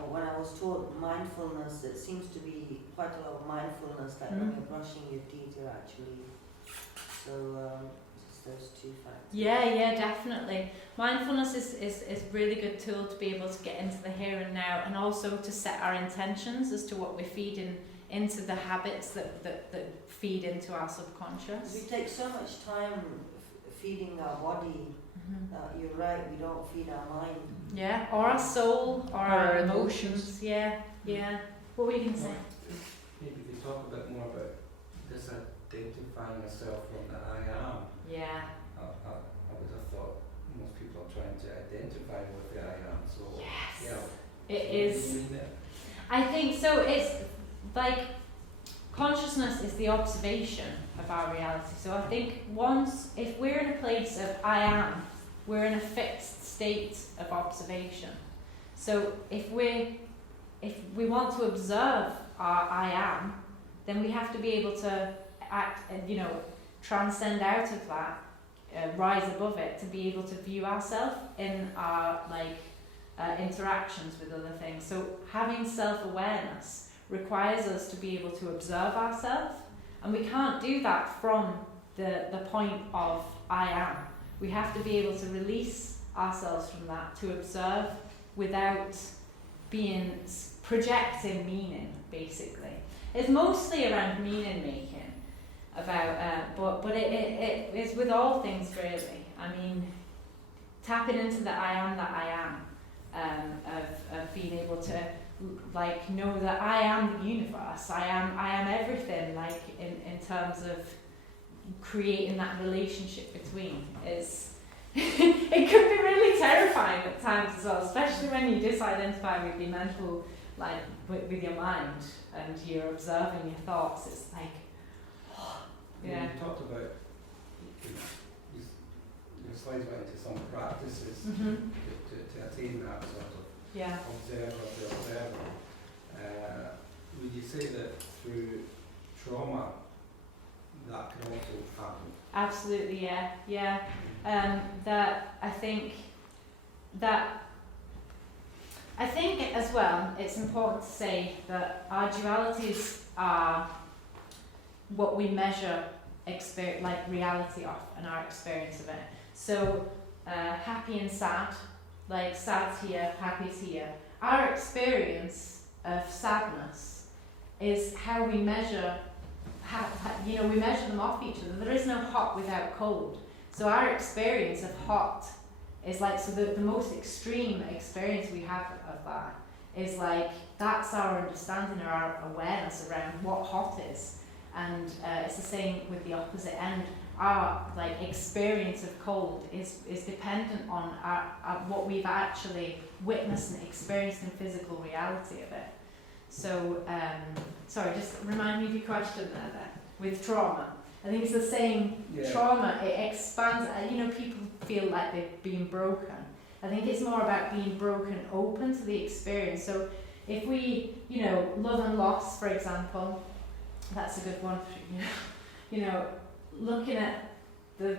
when I was taught mindfulness, it seems to be quite a lot of mindfulness, like when you're brushing your teeth, you're actually those two factors. Yeah, definitely. Mindfulness is a really good tool to be able to get into the here and now, and also to set our intentions as to what we're feeding into the habits that feed into our subconscious. We take so much time feeding our body. You're right, we don't feed our mind. Yeah, or our soul, or our emotions. Yeah, yeah. What were you going to say? Maybe we talk a bit more about disidentifying yourself from the I am. Yeah. I would have thought most people are trying to identify with the I am. So Yes. yeah. It So is. what do you mean there? I think so. It's like consciousness is the observation of our reality. So I think if we're in a place of I am, we're in a fixed state of observation. So if we want to observe our I am, then we have to be able to act, transcend out of that, rise above it, to be able to view ourselves in our interactions with other things. So having self-awareness requires us to be able to observe ourselves, and we can't do that from the point of I am. We have to be able to release ourselves from that, to observe without projecting meaning, basically. It's mostly around meaning making, but it is with all things really. I mean, tapping into the I am that I am, of being able to know that I am the universe. I am everything. In terms of creating that relationship between is. It could be really terrifying at times as well, especially when you disidentify with your mental, with your mind, and you're observing your thoughts. It's yeah. You talked about, your slides went into some practices to attain that sort of Yeah. observer. Would you say that through trauma that can also happen? Absolutely, yeah. That I think as well, it's important to say that our dualities are what we measure reality off and our experience of it. So happy and sad, sad's here, happy's here. Our experience of sadness is how we measure. We measure them off each other. There is no hot without cold. So our experience of hot is the most extreme experience we have of that is that's our understanding or our awareness around what hot is. And it's the same with the opposite end. Our experience of cold is dependent on what we've actually witnessed and experienced in physical reality of it. So, sorry, just remind me of your question there. With trauma, I think it's the same. Yeah. Trauma, it expands. People feel like they've been broken. I think it's more about being broken open to the experience. So, if we, love and loss, for example, that's a good one. Looking at the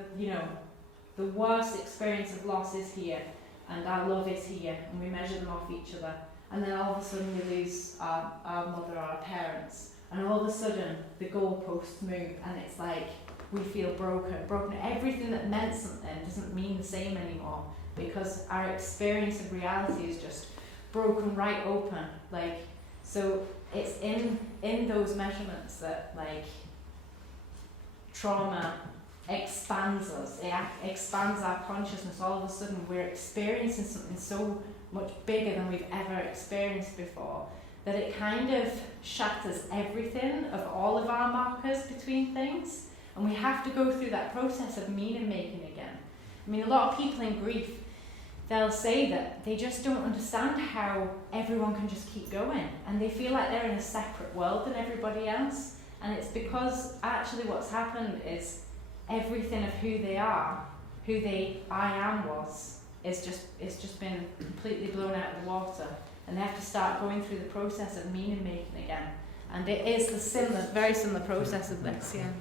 worst experience of loss is here, and our love is here, and we measure them off each other. And then all of a sudden we lose our mother or our parents. And all of a sudden the goalposts move and it's we feel broken. Everything that meant something doesn't mean the same anymore because our experience of reality is just broken right open. So it's in those measurements that trauma expands us. It expands our consciousness. All of a sudden we're experiencing something so much bigger than we've ever experienced before, that it kind of shatters everything of all of our markers between things, and we have to go through that process of meaning making again. I mean, a lot of people in grief, they'll say that they just don't understand how everyone can just keep going, and they feel like they're in a separate world than everybody else, and it's because actually what's happened is everything of who they are, who they I am was, it's just been completely blown out of the water, and they have to start going through the process of meaning making again. And it is very similar process of this, yeah.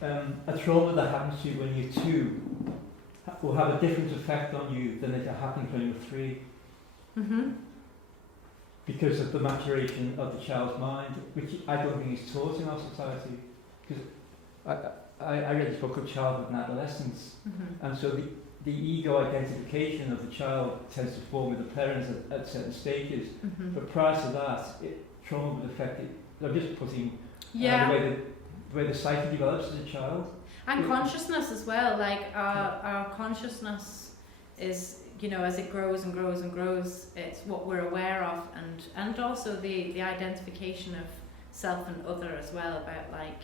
A trauma that happens to you when you're 2 will have a different effect on you than if it happened when you're 3. Mm-hmm. Because of the maturation of the child's mind, which I don't think is taught in our society. Because I read this book called Childhood and Adolescence, and so the ego identification of the child tends to form with the parents at certain stages. But prior to that, trauma would affect it. I'm just putting the way that way the psyche develops as a child. And consciousness as well, like our consciousness is, you know, as it grows and grows and grows, it's what we're aware of, and also the identification of self and other as well, about like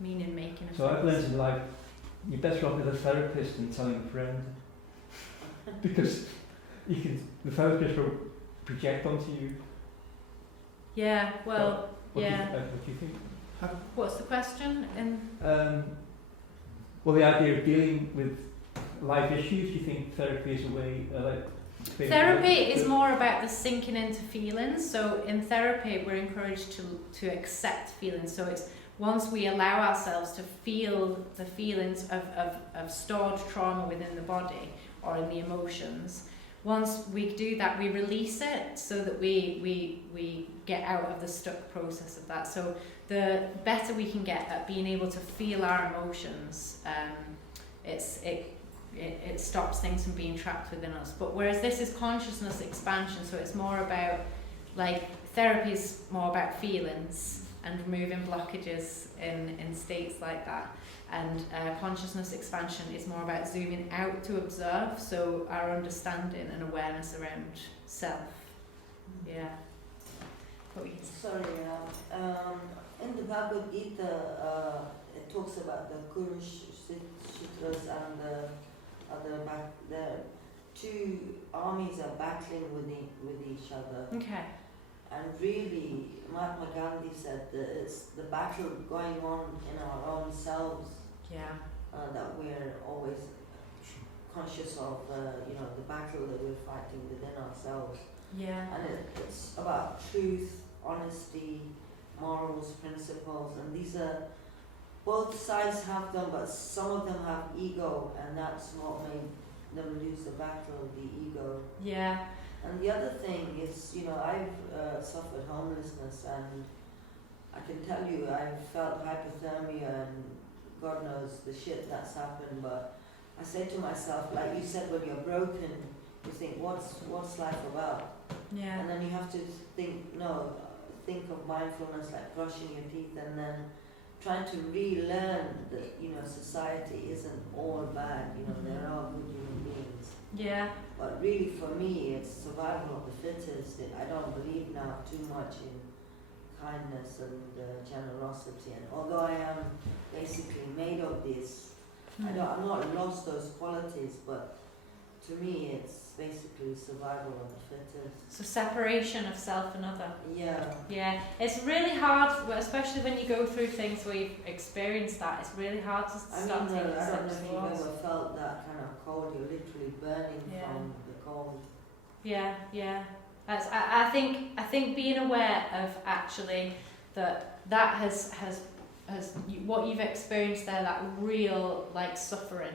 meaning making. So I've learned in life, you're better off with a therapist than telling a friend. Because the therapist will project onto you. Yeah, well, What yeah. what do you think? What's the question? Well, the idea of dealing with life issues, do you think therapy is a way, Therapy is more about the sinking into feelings. So in therapy, we're encouraged to accept feelings. So it's once we allow ourselves to feel the feelings of stored trauma within the body or in the emotions, once we do that, we release it so that we get out of the stuck process of that. So the better we can get at being able to feel our emotions, it stops things from being trapped within us. But whereas this is consciousness expansion, so it's more about, like, therapy is more about feelings and removing blockages in states like that. And consciousness expansion is more about zooming out to observe, so our understanding and awareness around self. Yeah. Sorry, in the Bhagavad Gita, it talks about the Kurushetras and the two armies are battling with each other. Okay. And really, Mahatma Gandhi said that it's the battle going on in our own selves. Yeah. That we're always conscious of, the battle that we're fighting within ourselves. Yeah. And it's about truth, honesty, morals, principles, and these are, both sides have them, but some of them have ego, and that's what made them lose the battle, the ego. Yeah. And the other thing is, I've suffered homelessness, and I can tell you I've felt hypothermia and God knows the shit that's happened, but I say to myself, like you said, when you're broken, you think, what's life about? Yeah. And then you have to think of mindfulness, like brushing your teeth, and then trying to relearn that, society isn't all bad, there are good human beings. Yeah. But really for me, it's survival of the fittest. I don't believe now too much in kindness and generosity, and although I am basically made of this, I'm not lost those qualities, but to me it's basically survival of the fittest. So separation of self and other. Yeah. Yeah, it's really hard, especially when you go through things where you've experienced that. It's really hard to start taking I don't know steps if you've towards. ever felt that kind of cold. You're literally burning from the cold. Yeah, yeah. I think being aware of actually that has what you've experienced there, that real like suffering,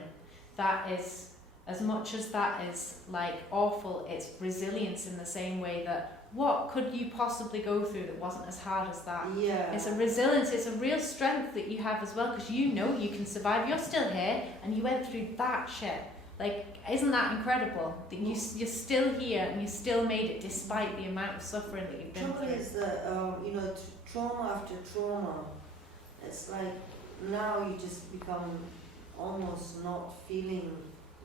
that is, as much as that is like awful, it's resilience in the same way that what could you possibly go through that wasn't as hard as that? Yeah. It's a resilience, it's a real strength that you have as well, because you know you can survive. You're still here and you went through that shit. Like, isn't that incredible? That you're still here and you still made it despite the amount of suffering that you've been Trouble through. is that trauma after trauma, it's like now you just become almost not feeling,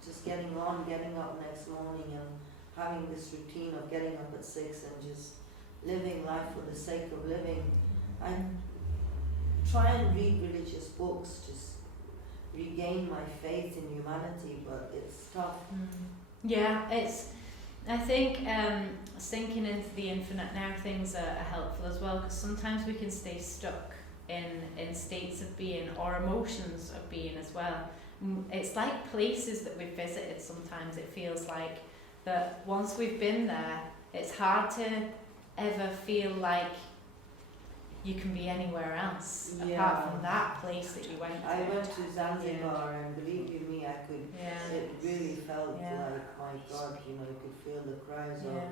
just getting up next morning and having this routine of getting up at 6 and just living life for the sake of living. I try and read religious books, just regain my faith in humanity, but it's tough. Yeah, I think sinking into the infinite now, things are helpful as well, because sometimes we can stay stuck in states of being or emotions of being as well. It's like places that we've visited. Sometimes it feels like that once we've been there, it's hard to ever feel like you can be anywhere else apart from that place that you went to. I went to Zanzibar, and believe you me, I could. Yeah. It really felt like, my God, you could feel the cries of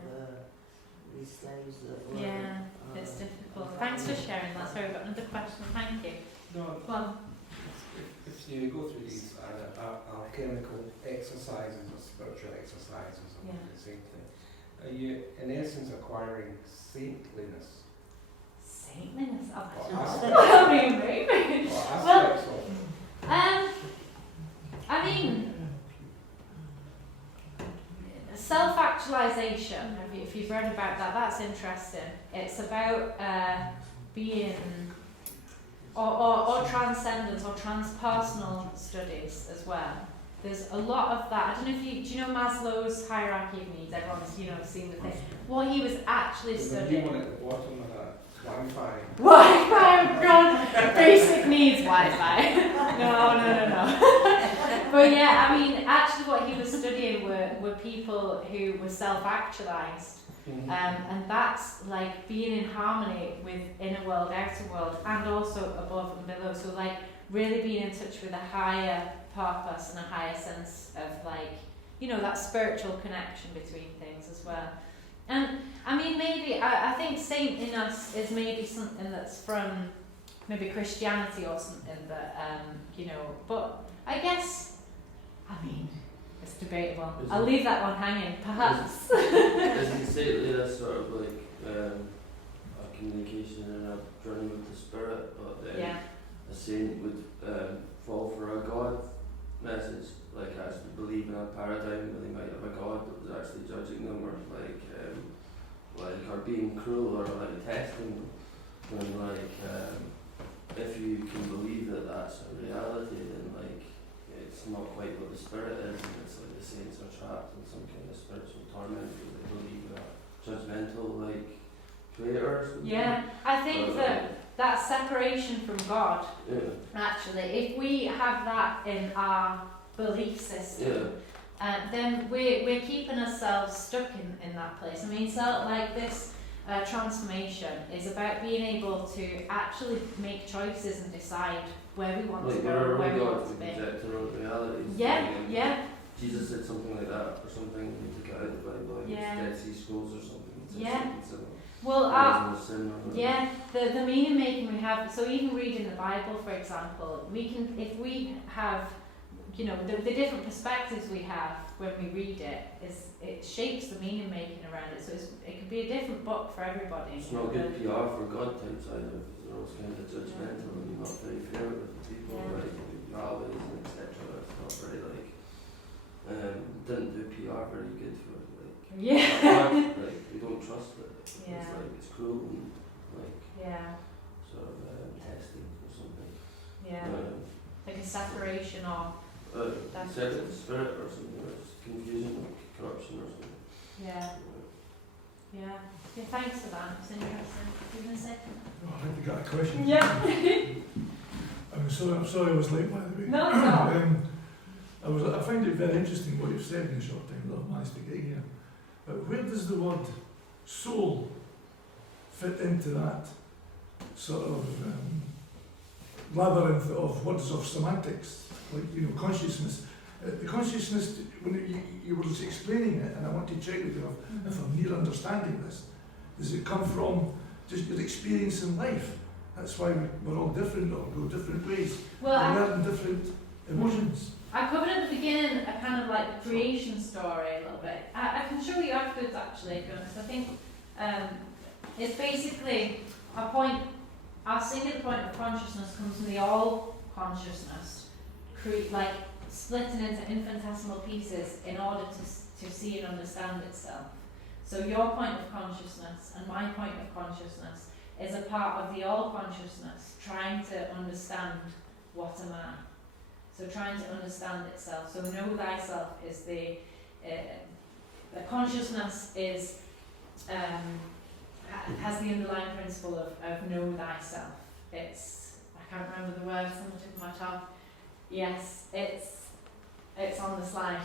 these slaves that were. Yeah, it's difficult. Thanks for sharing that. Sorry, we've got another question. Thank you. No, Well, if you go through these alchemical exercises or spiritual exercises, or the same thing, are you in essence acquiring saintliness? saintliness. Oh, maybe. if you've read about that, that's interesting. It's about being, or transcendence, or transpersonal studies as well. There's a lot of that. I don't know if do you know Maslow's hierarchy of needs? Everyone's, seen the thing. What he was actually There's a studying. new one at the bottom of that. Wi-Fi. Wi-Fi, God, basic needs Wi-Fi. No. But yeah, I mean, actually what he was studying were people who were self-actualized. Mhm. And that's like being in harmony with inner world, outer world, and also above and below. So like really being in touch with a higher purpose and a higher sense of that spiritual connection between things as well. And I mean, maybe I think Saint in Us is maybe something that's from maybe Christianity or something that But I guess, it's debatable. I'll leave that one hanging, perhaps. Isn't saintly a sort of like a communication and a journey with the spirit, but then Yeah. a saint would fall for a God message, like actually believe in a paradigm where they might have a God that was actually judging them, or or being cruel, or like testing them. And if you can believe that that's a reality, then it's not quite what the spirit is, and it's like the saints are trapped in some kind of spiritual torment because they believe in a judgmental creator or something. Yeah, I think that separation from God, actually, if we have that in our belief system, then we're keeping ourselves stuck in that place. This transformation is about being able to actually make choices and decide where we want to go, where we want to be. Project our own realities. Yeah. Jesus said something like that, or something, when he took it out of the Bible, like Dead Sea Scrolls or something. Well, the meaning making we have, so even reading the Bible, for example, we can, if we have, the different perspectives we have when we read it, it shapes the meaning making around it, so it could be a different book for everybody. It's not good PR for God types either, because they're always kind of judgmental and not very fair with the people, Yahweh and etc. It's not very didn't do PR very good for it. We don't trust it. It's cruel and sort of testing or something. Like a separation or Second spirit or something, or just confusion or corruption or something. Yeah, thanks for that. It's interesting. You going to say? Oh, I think you got a question. Yeah. I'm sorry I was late, by the way. No, no. I find it very interesting what you've said in the short time that I've managed to get here. But where does the word soul fit into that sort of labyrinth of words of semantics? Consciousness. The consciousness, when you were explaining it, and I want to check with you if I'm near understanding this, does it come from just your experience in life? That's why we're all different, or go different ways. We learn different emotions. I covered at the beginning a kind of like creation story a little bit. I can show you afterwards, actually, if you're honest. I think it's basically our singular point of consciousness comes from the all consciousness, splitting into infinitesimal pieces in order to see and understand itself. So your point of consciousness and my point of consciousness is a part of the all consciousness trying to understand what am I. So trying to understand itself. So know thyself is the consciousness is has the underlying principle of know thyself. I can't remember the words on the tip of my tongue. Yes, it's on the slide.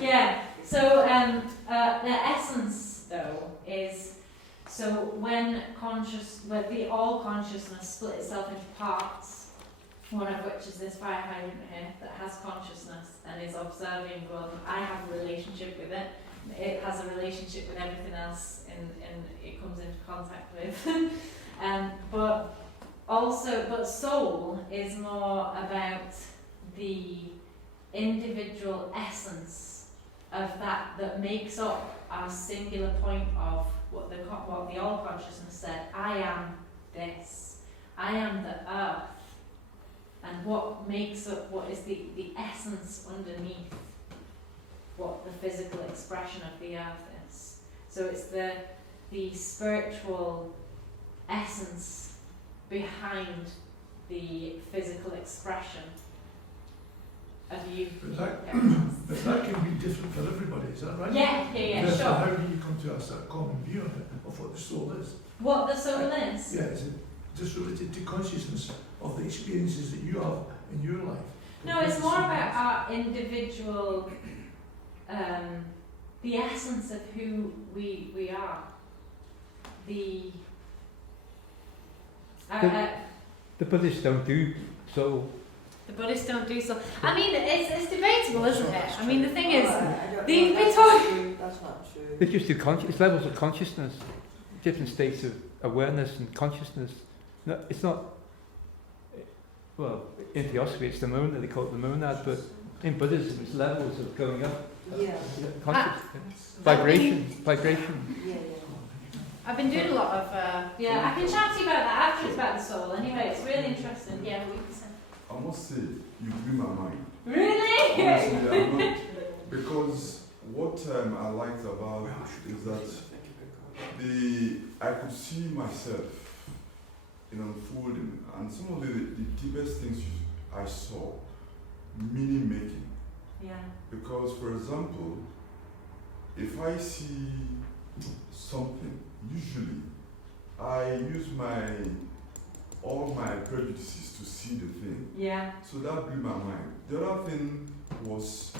Yeah. So the essence though is when the all consciousness split itself into parts, one of which is this fire hydrant here that has consciousness and is observing the world. I have a relationship with it. It has a relationship with everything else and it comes into contact with. But soul is more about the individual essence of that makes up our singular point of what the all consciousness said. I am this. I am the earth. And what makes up what is the essence underneath what the physical expression of the earth is. So it's the spiritual essence behind the physical expression of you. But that can be different for everybody, is that right? Yeah, Therefore, sure. how do you come to a sort of common view on it, of what the soul is? What the soul is? Yeah, is it just related to consciousness of the experiences that you have in your life? No, it's more about our individual, the essence of who we are. The Buddhists don't do so. The Buddhists don't do so. I mean, it's debatable, isn't it? I mean, the thing is, That's not true. They just do it's levels of consciousness, different states of awareness and consciousness. No, it's not. Well, in Theosophy, it's the monad. They call it the monad, but in Buddhism, it's levels of going up. Yeah. Vibration. Yeah. I've been doing a lot of. I can chat to you about that after. It's about the soul. Anyway, it's really interesting. Yeah, we can say. I must say, you blew my mind. Really? Honestly, I'm not, because what I liked about it is that I could see myself in unfolding, and some of the deepest things I saw, meaning making. Yeah. Because, for example, if I see something, usually I use all my prejudices to see the thing. Yeah. So that blew my mind. The other thing was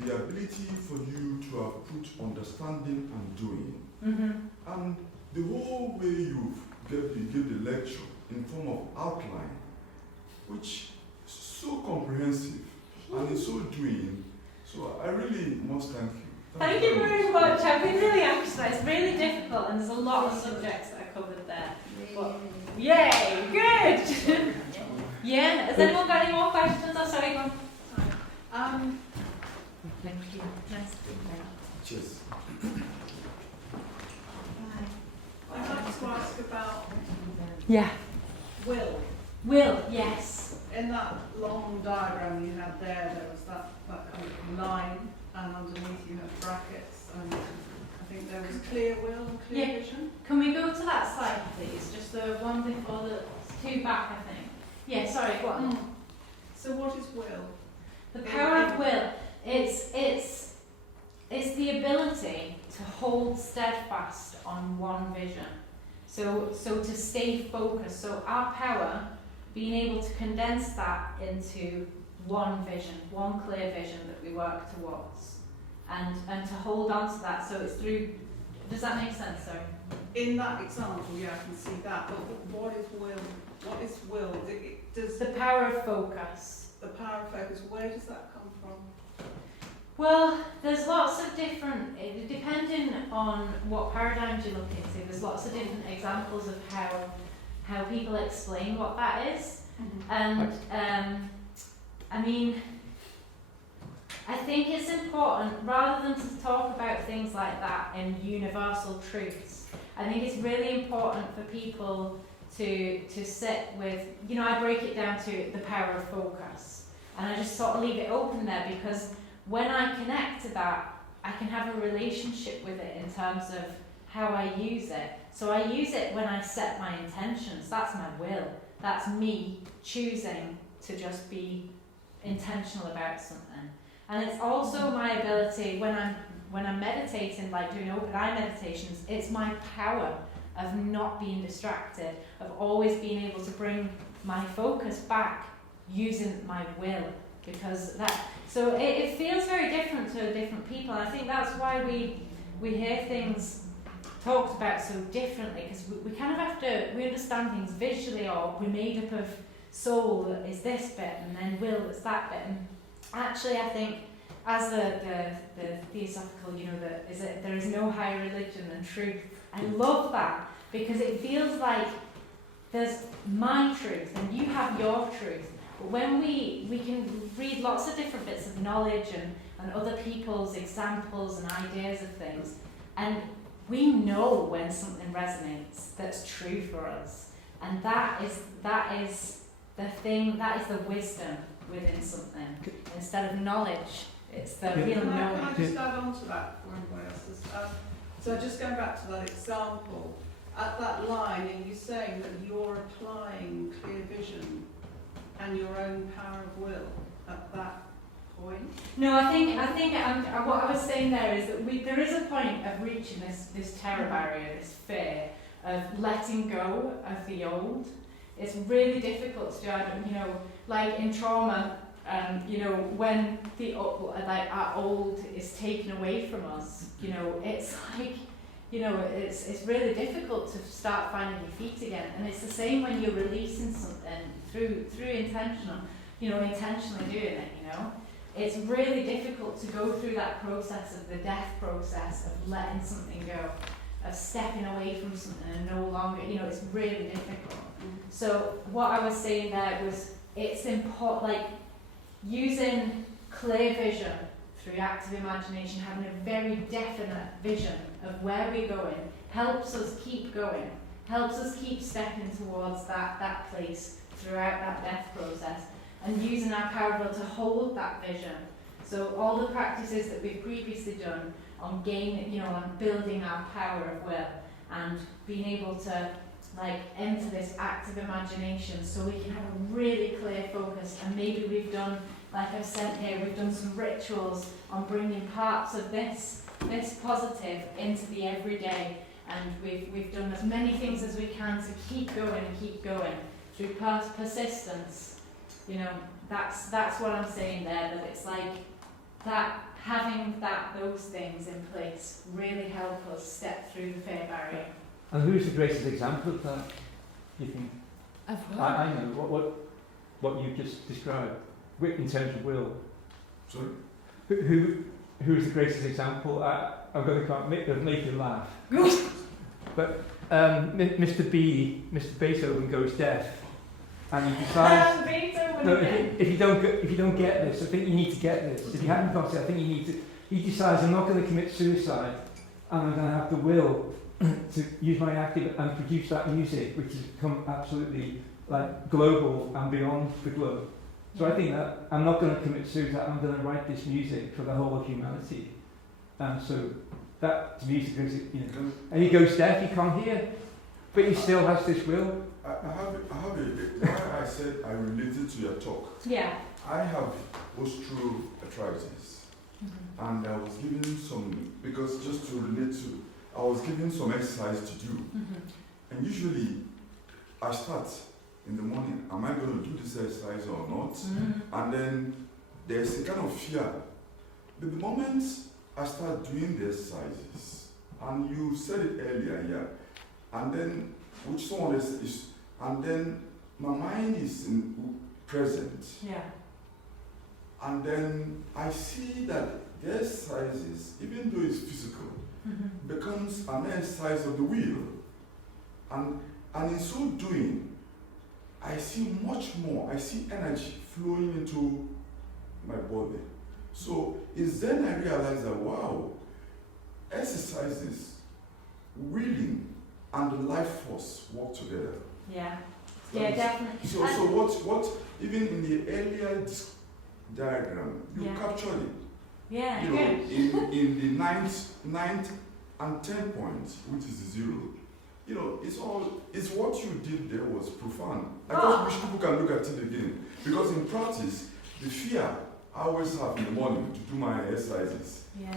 the ability for you to have put understanding and doing. Mm-hmm. And the whole way you gave the lecture in form of outline, which is so comprehensive and is so doing. So I really must thank you. Thank you very much. I've been really anxious. It's really difficult, and there's a lot of subjects that are covered there. But, yay! Good! Yeah? Has anyone got any more questions? Oh, sorry, go on. Thank you. Nice to meet you. Cheers. I'd like to ask about Yeah. will. Will, yes. In that long diagram you had there was that kind of line, and underneath you had brackets, and I think there was clear will and clear vision. Can we go to that slide, please? Just the one before the two back, I think. Yeah, sorry, go on. So what is will? The power of will, it's the ability to hold steadfast on one vision. So to stay focused. So our power, being able to condense that into one vision, one clear vision that we work towards, and to hold on to that. So it's through. Does that make sense? Sorry. In that example, yeah, I can see that. But what is will? What is will? Does The power of focus. the power of focus? Where does that come from? Well, there's lots of different, depending on what paradigms you look into, there's lots of different examples of how people explain what that is. And I mean, I think it's important, rather than to talk about things like that in universal truths, I think it's really important for people to sit with, I break it down to the power of focus. And I just sort of leave it open there, because when I connect to that, I can have a relationship with it in terms of how I use it. So I use it when I set my intentions. That's my will. That's me choosing to just be intentional about something. And it's also my ability when I'm meditating, like doing open eye meditations, it's my power of not being distracted, of always being able to bring my focus back using my will. Because so it feels very different to different people. And I think that's why we hear things talked about so differently, because we kind of have to, we understand things visually, or we're made up of soul is this bit, and then will is that bit. And actually, I think as the Theosophical, there is no higher religion than truth. I love that, because it feels like there's my truth and you have your truth. But when we can read lots of different bits of knowledge and other people's examples and ideas of things, and we know when something resonates that's true for us. And that is the thing, that is the wisdom within something. Instead of knowledge, it's the real knowing. Can I just add on to that for anybody else? So just going back to that example, at that line, are you saying that you're applying clear vision and your own power of will at that point? No, I think what I was saying there is that there is a point of reaching this terror barrier, this fear of letting go of the old. It's really difficult to do. Like in trauma, when our old is taken away from us, it's like, it's really difficult to start finding your feet again. And it's the same when you're releasing something through intentionally doing it. It's really difficult to go through that process of the death process of letting something go, of stepping away from something and no longer, it's really difficult. So what I was saying there was, it's important, like using clear vision through active imagination, having a very definite vision of where we're going, helps us keep going, helps us keep stepping towards that place throughout that death process, and using our power of will to hold that vision. So all the practices that we've previously done on gaining, on building our power of will and being able to enter this active imagination so we can have a really clear focus. And maybe we've done, like I've said here, we've done some rituals on bringing parts of this positive into the everyday, and we've done as many things as we can to keep going through persistence. That's what I'm saying there, that it's like that, having those things in place really help us step through the fear barrier. And who's the greatest example of that, you think? Of what? I know what you just described in terms of will. Sorry? Who is the greatest example? I'm going to make you laugh. But Mr. Beethoven goes deaf, and he decides. If you don't get this, I think you need to get this. If you haven't got it, I think you need to. He decides, I'm not going to commit suicide, and I'm going to have the will to use my active and produce that music, which has become absolutely global and beyond the globe. So I think that I'm not going to commit suicide. I'm going to write this music for the whole of humanity. So that music is, and he goes deaf. He can't hear, but he still has this will. I have why I said I related to your talk. Yeah. I have osteoarthritis, and I was given some, because just to relate to, I was given some exercise to do, and usually I start in the morning, am I going to do this exercise or not? And then there's a kind of fear. But the moment I start doing the exercises, and you said it earlier, yeah, and then, which someone is, and then my mind is present. Yeah. And then I see that the exercises, even though it's physical, becomes an exercise of the will. And in so doing, I see much more. I see energy flowing into my body. So it's then I realize that, wow, exercises, willing, and the life force work together. Yeah. Yeah, definitely. So what even in the earlier diagram, you captured it. Yeah, in the ninth and 10 points, which is the 0. It's what you did there was profound. I just wish people can look at it again. Because in practice, the fear I always have in the morning to do my exercises. Yeah.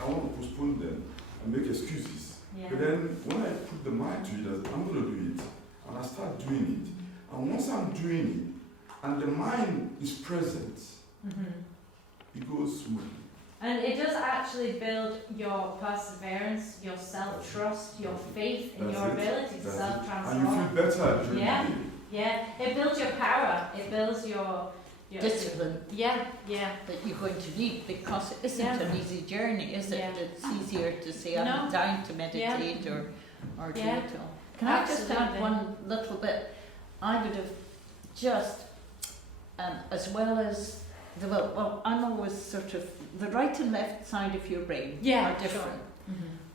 I want to postpone them and make excuses. Yeah. But then when I put the mind to it, I'm going to do it, and I start doing it. And once I'm doing it, and the mind is present, it goes smoothly. And it does actually build your perseverance, your self-trust, your faith in your ability to self-transform. And you feel better during the day. Yeah, it builds your power, it builds your discipline. Yeah. That you're going to need, because it isn't an easy journey, is it? Yeah. It's easier to say I'm down to meditate or do it all. Can I just add one little bit? I would have just, as well as I'm always sort of, the right and left side of your brain are different.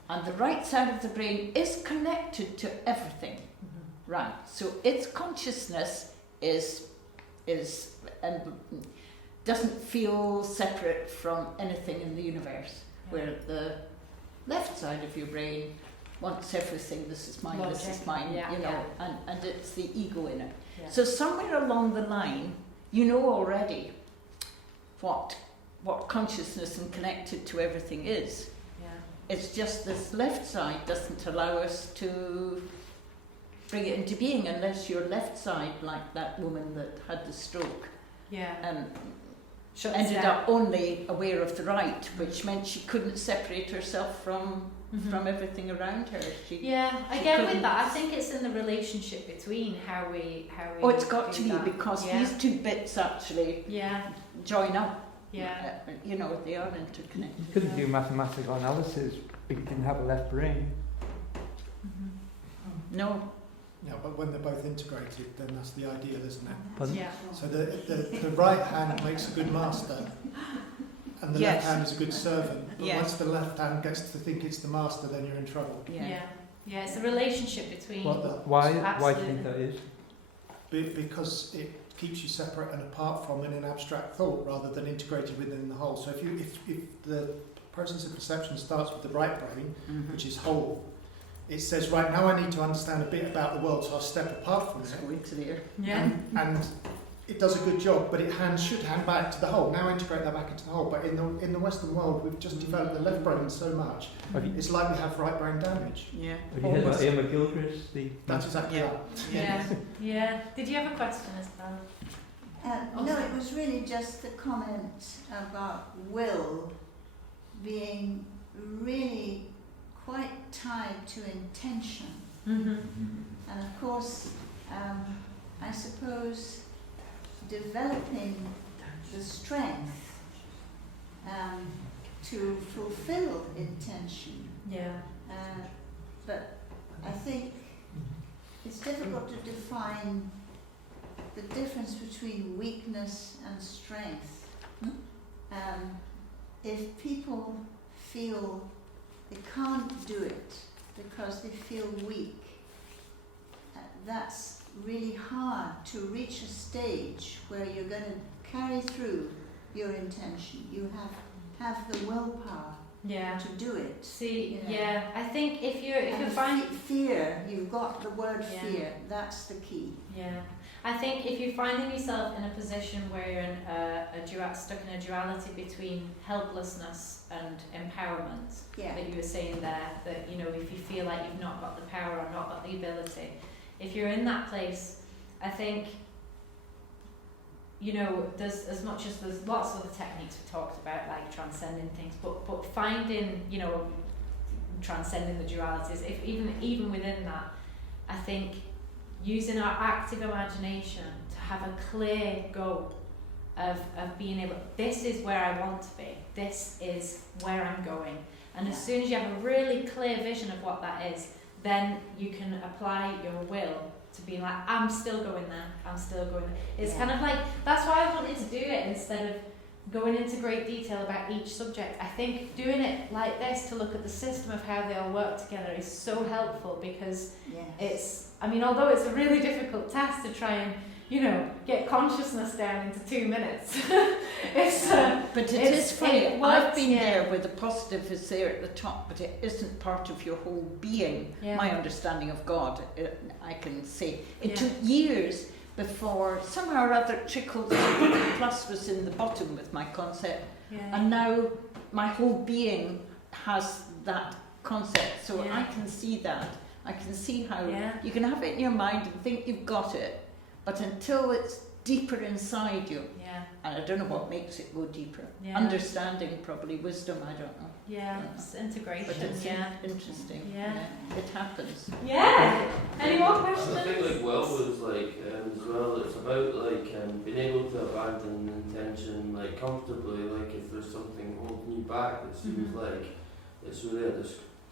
And the right side of the brain is connected to everything. Right. So its consciousness is doesn't feel separate from anything in the universe, where the left side of your brain wants everything. This is mine. This is Logic. mine. Yeah, you know, yeah. and it's the ego in it. Yeah. So somewhere along the line, you know already what consciousness and connected to everything is. Yeah. It's just this left side doesn't allow us to bring it into being unless your left side, like that woman that had the stroke, Yeah. Shuts ended down. up only aware of the right, which meant she couldn't separate herself from everything around her. Yeah, she again with couldn't- that, I think it's in the relationship between how we. Oh, it's got do to be that. because Yeah. these two bits actually Yeah. join up. Yeah. You know, they are interconnected. You couldn't do mathematical analysis if you didn't have a left brain. No. Yeah, but when they're both integrated, then that's the ideal, isn't it? Pardon? Yeah. So the right hand makes a good master, and the Yes. left hand is a good servant. But Yes. once the left hand gets to think it's the master, then you're in trouble. Yeah. Yeah. It's a relationship between. Why do you Absolutely. think that is? Because it keeps you separate and apart from in an abstract thought rather than integrated within the whole. So if the process of perception starts with the right brain, which is whole, it says, right, now I need to understand a bit about the world, so I'll step apart from It's it. going clear. Yeah. And it does a good job, but it should hand back to the whole. Now integrate that back into the whole. But in the Western world, we've just developed the left brain so much, Have you, it's like we have right brain damage. Yeah. have you heard about Emma Gilchrist? That's exactly Yeah. that. Yeah. Yeah. Did you have a question, Isabel? No, it was really just the comment about will being really quite tied to intention. And of course, I suppose developing the strength to fulfill intention. Yeah. But I think it's difficult to define the difference between weakness and strength. If people feel they can't do it because they feel weak, that's really hard to reach a stage where you're going to carry through your intention. You have the willpower Yeah. to do it. See, you know. yeah, I think if you And find fear, you've got the word Yeah. fear, that's the key. Yeah, I think if you're finding yourself in a position where you're in stuck in a duality between helplessness and empowerment, Yeah. that you were saying there, that, you know, if you feel like you've not got the power or not got the ability, if you're in that place, I think, you know, there's as much as there's lots of other techniques we talked about, like transcending things, but finding, you know, transcending the dualities, if even within that, I think using our active imagination to have a clear goal of being able, this is where I want to be, this is where I'm going, and as soon as you have a really clear vision of what that is, then you can apply your will to be like, I'm still going there, I'm still going there. It's kind of like, that's why I wanted to do it instead of going into great detail about each subject. I think doing it like this to look at the system of how they all work together is so helpful, because it's, I mean, although it's a really difficult task to try and, you know, get consciousness down into 2 minutes, but it is funny. it works, I've been yeah. there where the positive is there at the top, but it isn't part of your whole being. Yeah. My understanding of God, I can say. It Yeah. took years before somehow or other it trickled in. The plus was in the bottom with my concept, Yeah. and now my whole being has that concept, so Yeah. I can see that. I can see how Yeah. you can have it in your mind and think you've got it, but until it's deeper inside you, Yeah. and I don't know what makes it go deeper. Yeah. Understanding, probably wisdom, I don't know. Yeah, it's integration. But it's yeah. interesting. Yeah. It happens. Yeah. Any more I questions? think like will was like as well. It's about like being able to abandon intention like comfortably. Like if there's something holding you back that seems like it's really a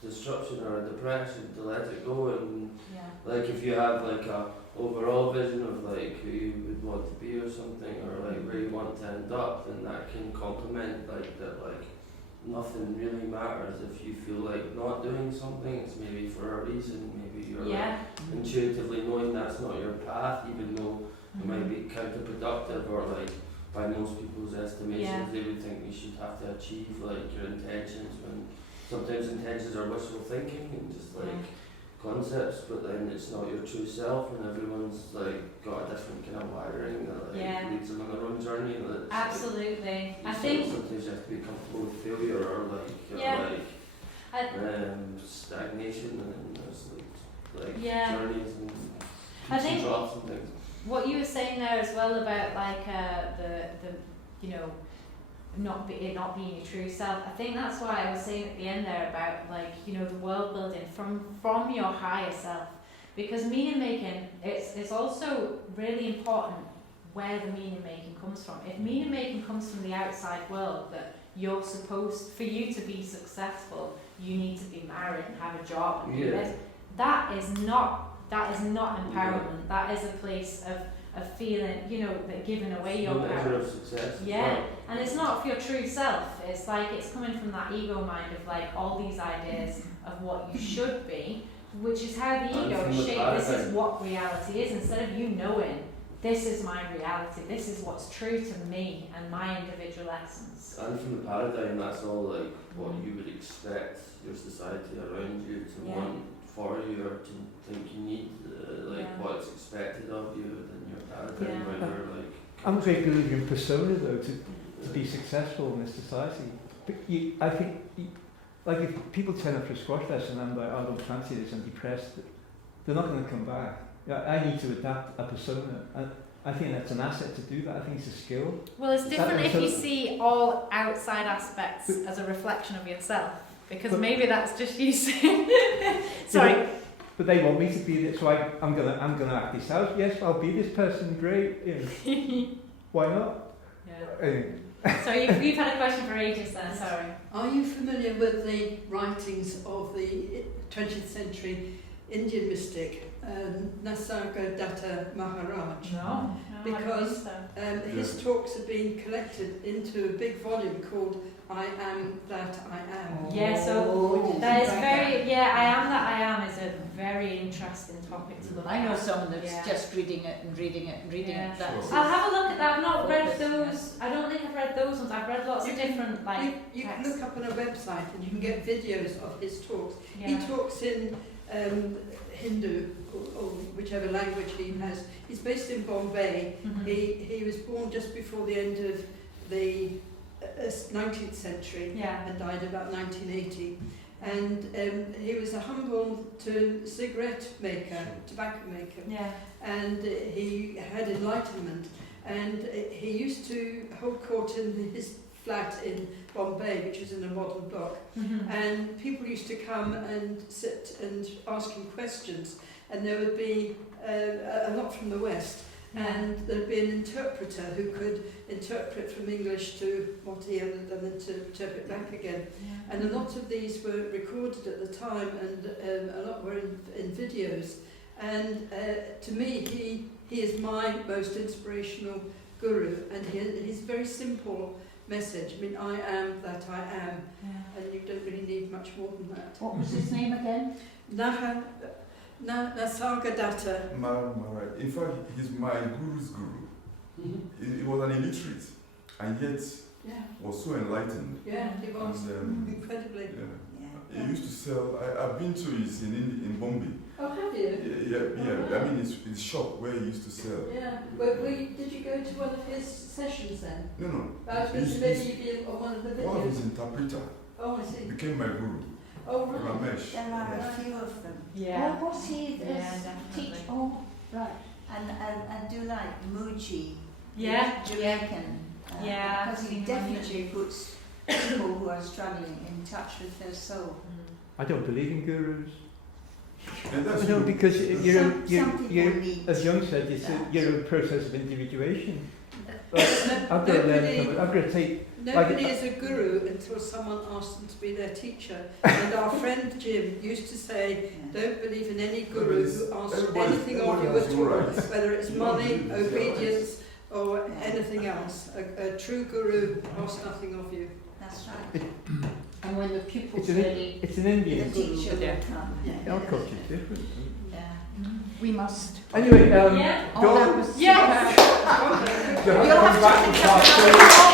disruption or a depression, to let it go. And Yeah. like if you have like a overall vision of like who you would want to be or something, or like where you want to end up, then that can complement like that. Like nothing really matters if you feel like not doing something. It's maybe for a reason. Maybe you're Yeah. like intuitively knowing that's not your path, even though it might be counterproductive, or like by most people's estimations Yeah. they would think you should have to achieve like your intentions when sometimes intentions are wishful thinking and just like concepts, but then it's not your true self, and everyone's like got a different kind of wiring that like, leads them on their own journey. And it's, Absolutely. like, I think sometimes you have to be comfortable with failure or stagnation, and then there's like journeys and I peaks and think drops and things. what you were saying there as well about like the you know not being your true self. I think that's why I was saying at the end there about like you know the world building from your higher self, because meaning making it's also really important where the meaning making comes from. If meaning making comes from the outside world, that you're supposed, for you to be successful, you need to be married and have a job and do this. That is not empowerment. That is a place of feeling, you know, that giving away your power. Of success. And it's not for your true self. It's like it's coming from that ego mind of like all these ideas of what you should be, which is how the ego is shaped. This is what reality is, instead of you knowing this is my reality, this is what's true to me and my individual essence. And from the paradigm, that's all like what you would expect your society around you to want for you, or to think you need, what's expected of you within your paradigm. Where you're like, I'm a great believer in persona, though, to be successful in this society. But I think, like if people turn up for a squash lesson and I'm like, I don't fancy this, I'm depressed, they're not going to come back. I need to adapt a persona. And I think that's an asset to do that. I think it's a skill. Well, it's different if you see all outside aspects as a reflection of yourself, because maybe that's just you saying. Sorry. But they want me to be this, so I'm gonna act this out. Yes, I'll be this person. Great. Why not? Yeah. So you've had a question for ages then. Sorry. Are you familiar with the writings of the 20th century Indian mystic Nisargadatta Maharaj? No. Because his talks have been collected into a big volume called I Am That I Am. Yeah, so that is very, I Am That I Am is a very interesting topic to look at. I know someone that's just reading it and reading it and reading it. I'll have a look at that. I've not read those. I don't think I've read those ones. I've read lots of different You can look up on a website and you can get videos of his talks. Yeah. He talks in Hindu or whichever language he has. He's based in Bombay. Mm-hmm. He was born just before the end of the 19th century and died about 1980. And he was a humble cigarette maker, tobacco maker. Yeah. And he had enlightenment. And he used to hold court in his flat in Bombay, which is in a modern block. Mm-hmm. And people used to come and sit and ask him questions. And there would be a lot from the West. And there'd be an interpreter who could interpret from English to what he had done and to interpret back again. Yeah. And a lot of these were recorded at the time, and a lot were in videos. And to me, he is my most inspirational guru, and his very simple message. I mean, I am that I am, and you don't really need much more than that. What was his name again? Nisargadatta. In fact, he's my guru's guru. He was an illiterate, and yet was so enlightened. Yeah, he was incredibly. He used to sell. I've been to his in Bombay. Oh, have you? Yeah. I mean, his shop where he used to sell. Yeah. Did you go to one of his sessions then? No. I was going to maybe be on one of the videos. One of his interpreter. Oh, I see. Became my guru. Oh, right. Ramesh. There are a few of them. Yeah. Oh, was he teach? Oh, right. And I do like Muji. Jamaican. Because he definitely puts people who are struggling in touch with their soul. I don't believe in gurus. No, because as Jung said, you're a process of individuation. I've got to learn. I've got to take. Nobody is a guru until someone asks them to be their teacher. And our friend Jim used to say, don't believe in any guru who asks anything of you at all, whether it's money, obedience, or anything else. A true guru asks nothing of you. That's right. And when the pupils it's an Indian. The teacher will come. Our culture is different. We must. Anyway, Dawn. Yes. You'll have to come back and talk.